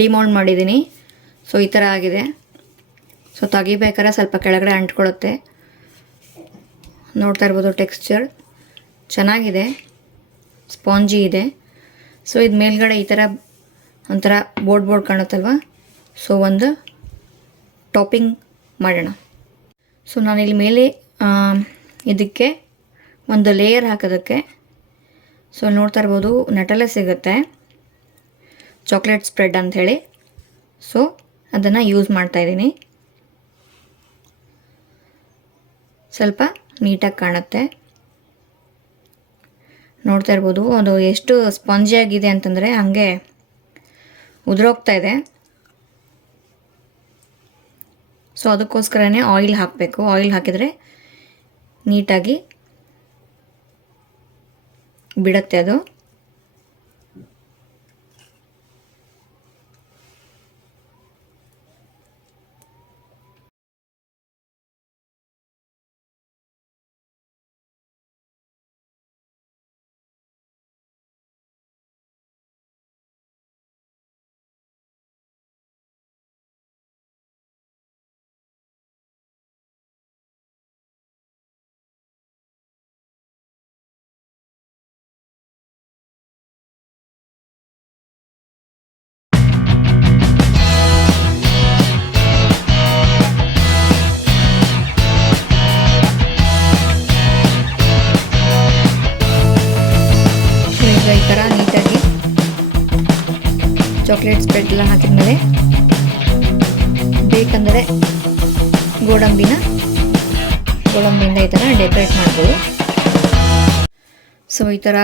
ಡಿಮೌಲ್ಡ್ ಮಾಡಿದ್ದೀನಿ. ಸೊ ಈ ಥರ ಆಗಿದೆ. ಸೊ ತೆಗಿಬೇಕಾದ್ರೆ ಸ್ವಲ್ಪ ಕೆಳಗಡೆ ಅಂಟ್ಕೊಳ್ಳುತ್ತೆ. ನೋಡ್ತಾ ಇರ್ಬೋದು ಟೆಕ್ಸ್ಚರ್ ಚೆನ್ನಾಗಿದೆ, ಸ್ಪಾಂಜಿ ಇದೆ. ಸೊ ಇದು ಮೇಲ್ಗಡೆ ಈ ಥರ ಒಂಥರ ಬೋರ್ಡ್ ಕಾಣುತ್ತಲ್ವ. ಸೊ ಒಂದು ಟಾಪಿಂಗ್ ಮಾಡೋಣ. ಸೊ ನಾನಿಲ್ಲಿ ಮೇಲೆ ಇದಕ್ಕೆ ಒಂದು ಲೇಯರ್ ಹಾಕೋದಕ್ಕೆ, ಸೊ ನೋಡ್ತಾ ಇರ್ಬೋದು ನಟಲ್ಲೇ ಸಿಗುತ್ತೆ ಚಾಕ್ಲೇಟ್ ಸ್ಪ್ರೆಡ್ ಅಂಥೇಳಿ. ಸೊ ಅದನ್ನು ಯೂಸ್ ಮಾಡ್ತಾಯಿದ್ದೀನಿ. ಸ್ವಲ್ಪ ನೀಟಾಗಿ ಕಾಣುತ್ತೆ. ನೋಡ್ತಾ ಇರ್ಬೋದು ಅದು ಎಷ್ಟು ಸ್ಪಾಂಜಿಯಾಗಿದೆ ಅಂತಂದರೆ ಹಾಗೆ ಉದುರೋಗ್ತಾ ಇದೆ. ಸೊ ಅದಕ್ಕೋಸ್ಕರನೇ ಆಯಿಲ್ ಹಾಕಬೇಕು. ಆಯಿಲ್ ಹಾಕಿದರೆ ನೀಟಾಗಿ ಬಿಡುತ್ತೆ ಅದು. ಈ ಥರ ನೀಟಾಗಿ ಚಾಕ್ಲೇಟ್ ಸ್ಪ್ರೆಡ್ ಎಲ್ಲ ಹಾಕಿದ್ಮೇಲೆ ಬೇಕಂದರೆ ಗೋಡಂಬಿಯಿಂದ ಈ ಥರ ಡೆಕೋರೇಟ್ ಮಾಡ್ಬೋದು. ಸೊ ಈ ಥರ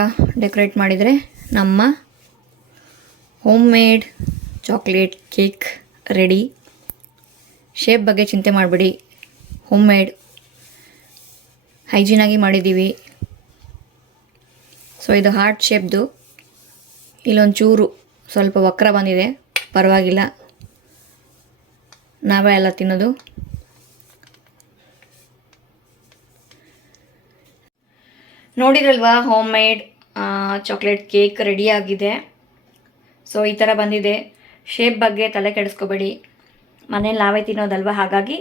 ಡೆಕೋರೇಟ್ ಮಾಡಿದರೆ ನಮ್ಮ home made chocolate cake ready. Shape ಬಗ್ಗೆ ಚಿಂತೆ ಮಾಡಬೇಡಿ, ಹೋಮ್ ಮೇಡ್ ಹೈಜೀನಾಗಿ ಮಾಡಿದ್ದೀವಿ. ಸೊ ಇದು ಹಾರ್ಟ್ ಶೇಪ್ದು, ಇಲ್ಲೊಂಚೂರು ಸ್ವಲ್ಪ ವಕ್ರ ಬಂದಿದೆ, ಪರವಾಗಿಲ್ಲ, ನಾವೇ ಎಲ್ಲ ತಿನ್ನೋದು. ನೋಡಿದ್ರಲ್ವಾ, ಹೋಮ್ ಮೇಡ್ ಚಾಕ್ಲೇಟ್ ಕೇಕ್ ರೆಡಿಯಾಗಿದೆ. ಸೊ ಈ ಥರ ಬಂದಿದೆ. ಶೇಪ್ ಬಗ್ಗೆ ತಲೆ ಕೆಡಿಸ್ಕೋಬೇಡಿ, ಮನೇಲಿ ನಾವೇ ತಿನ್ನೋದಲ್ವ, ಹಾಗಾಗಿ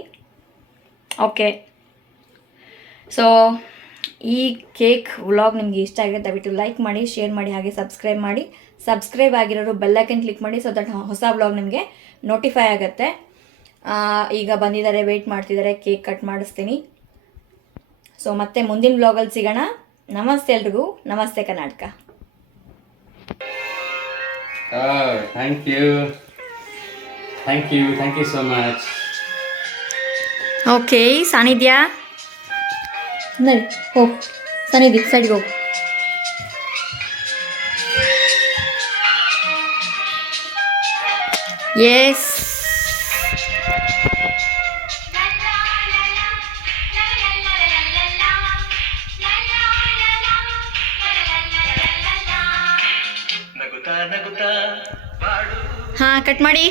ಓಕೆ. ಸೊ ಈ ಕೇಕ್ ವ್ಲಾಗ್ ನಿಮಗೆ ಇಷ್ಟ ಆಗಿದೆ, ದಯವಿಟ್ಟು ಲೈಕ್ ಮಾಡಿ, ಶೇರ್ ಮಾಡಿ, ಹಾಗೆ ಸಬ್ಸ್ಕ್ರೈಬ್ ಮಾಡಿ. ಸಬ್ಸ್ಕ್ರೈಬ್ ಆಗಿರೋರು ಬೆಲ್ಲೈಕನ್ ಕ್ಲಿಕ್ ಮಾಡಿ, ಸೊ ದಟ್ ಹೊಸ ವ್ಲಾಗ್ ನಿಮಗೆ ನೋಟಿಫೈ ಆಗುತ್ತೆ. ಈಗ ಬಂದಿದ್ದಾರೆ, ವೆಯ್ಟ್ ಮಾಡ್ತಿದ್ದಾರೆ, ಕೇಕ್ ಕಟ್ ಮಾಡಿಸ್ತೀನಿ. ಸೊ ಮತ್ತೆ ಮುಂದಿನ ವ್ಲಾಗಲ್ಲಿ ಸಿಗೋಣ. ನಮಸ್ತೆ ಎಲ್ರಿಗೂ, ನಮಸ್ತೆ Karnataka. Thank you so much. Okay, Sannidhya ನಡಿ ಹೋಗು, ಸಾನಿಧ್ಯ ಸೈಡ್ಗೆ ಹೋಗು. ಎಸ್, ಹಾಂ ಕಟ್ ಮಾಡಿ,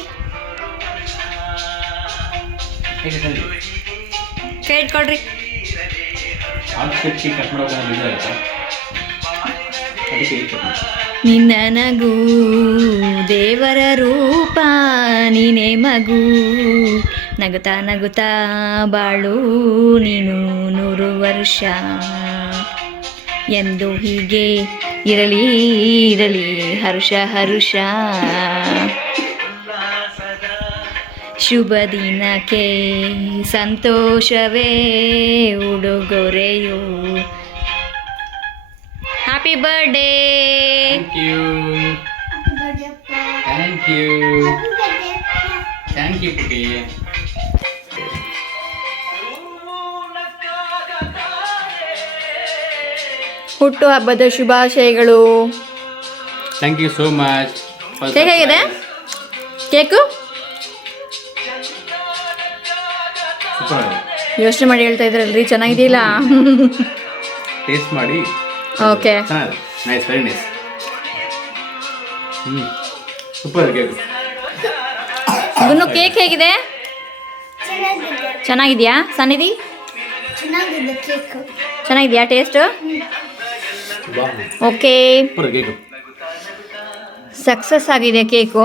ಕೈ ಇಟ್ಕೊಳ್ರಿ. ನಿನ್ನ ನಗು ದೇವರ ರೂಪ, ನೀನೇ ಮಗು, ನಗುತ್ತಾ ನಗುತ್ತಾ ಬಾಳು ನೀನು 100 ವರ್ಷ, ಎಂದು ಹೀಗೆ ಇರಲಿ ಇರಲಿ ಹರುಷ ಹರುಷ. ಶುಭ ದಿನಕ್ಕೆ ಸಂತೋಷವೇ ಉಡುಗೊರೆಯು. Happy birthday. ಥ್ಯಾಂಕ್ ಯು ಪುಟಿ. ಹುಟ್ಟು ಹಬ್ಬದ ಶುಭಾಶಯಗಳು. Thank you so much. Cake ಹೇಗಿದೆ? ಕೇಕು ಯೋಚನೆ ಮಾಡಿ ಹೇಳ್ತಾ ಇದ್ರಲ್ರಿ, ಚೆನ್ನಾಗಿದೆಯಲ್ಲ? ಟೇಸ್ಟ್ ಮಾಡಿ. Okay, nice, very nice. Super cake. ಗುನ್ನು ಕೇಕ್ ಹೇಗಿದೆ? ಚೆನ್ನಾಗಿದೆಯಾ ಸನ್ನಿಧಿ? ಚೆನ್ನಾಗಿದೆಯಾ ಟೇಸ್ಟ್? ಓಕೆ, ಸಕ್ಸಸ್ ಆಗಿದೆ ಕೇಕು,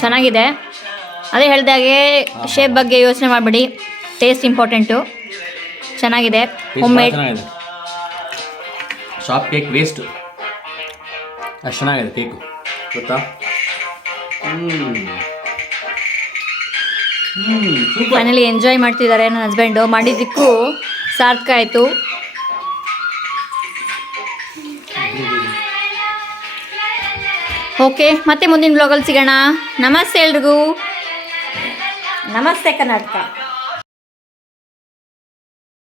ಚೆನ್ನಾಗಿದೆ. ಅದೇ ಹೇಳಿದಾಗೆ ಶೇಪ್ ಬಗ್ಗೆ ಯೋಚನೆ ಮಾಡಬೇಡಿ, ಟೇಸ್ಟ್ ಇಂಪಾರ್ಟೆಂಟು. ಚೆನ್ನಾಗಿದೆ, homemade. Shop cake waste, ಅಷ್ಟು ಚೆನ್ನಾಗಿದೆ ಕೇಕು, ಗೊತ್ತಾ? ಫೈನಲಿ ಎಂಜಾಯ್ ಮಾಡ್ತಿದ್ದಾರೆ ನನ್ನ ಹಸ್ಬೆಂಡು. ಮಾಡಿದ್ದಕ್ಕೂ ಸಾರ್ಥಕ ಆಯಿತು. ಓಕೆ, ಮತ್ತೆ ಮುಂದಿನ ಬ್ಲಾಗಲ್ಲಿ ಸಿಗೋಣ. ನಮಸ್ತೆ ಎಲ್ರಿಗೂ, ನಮಸ್ತೆ ಕರ್ನಾಟಕ.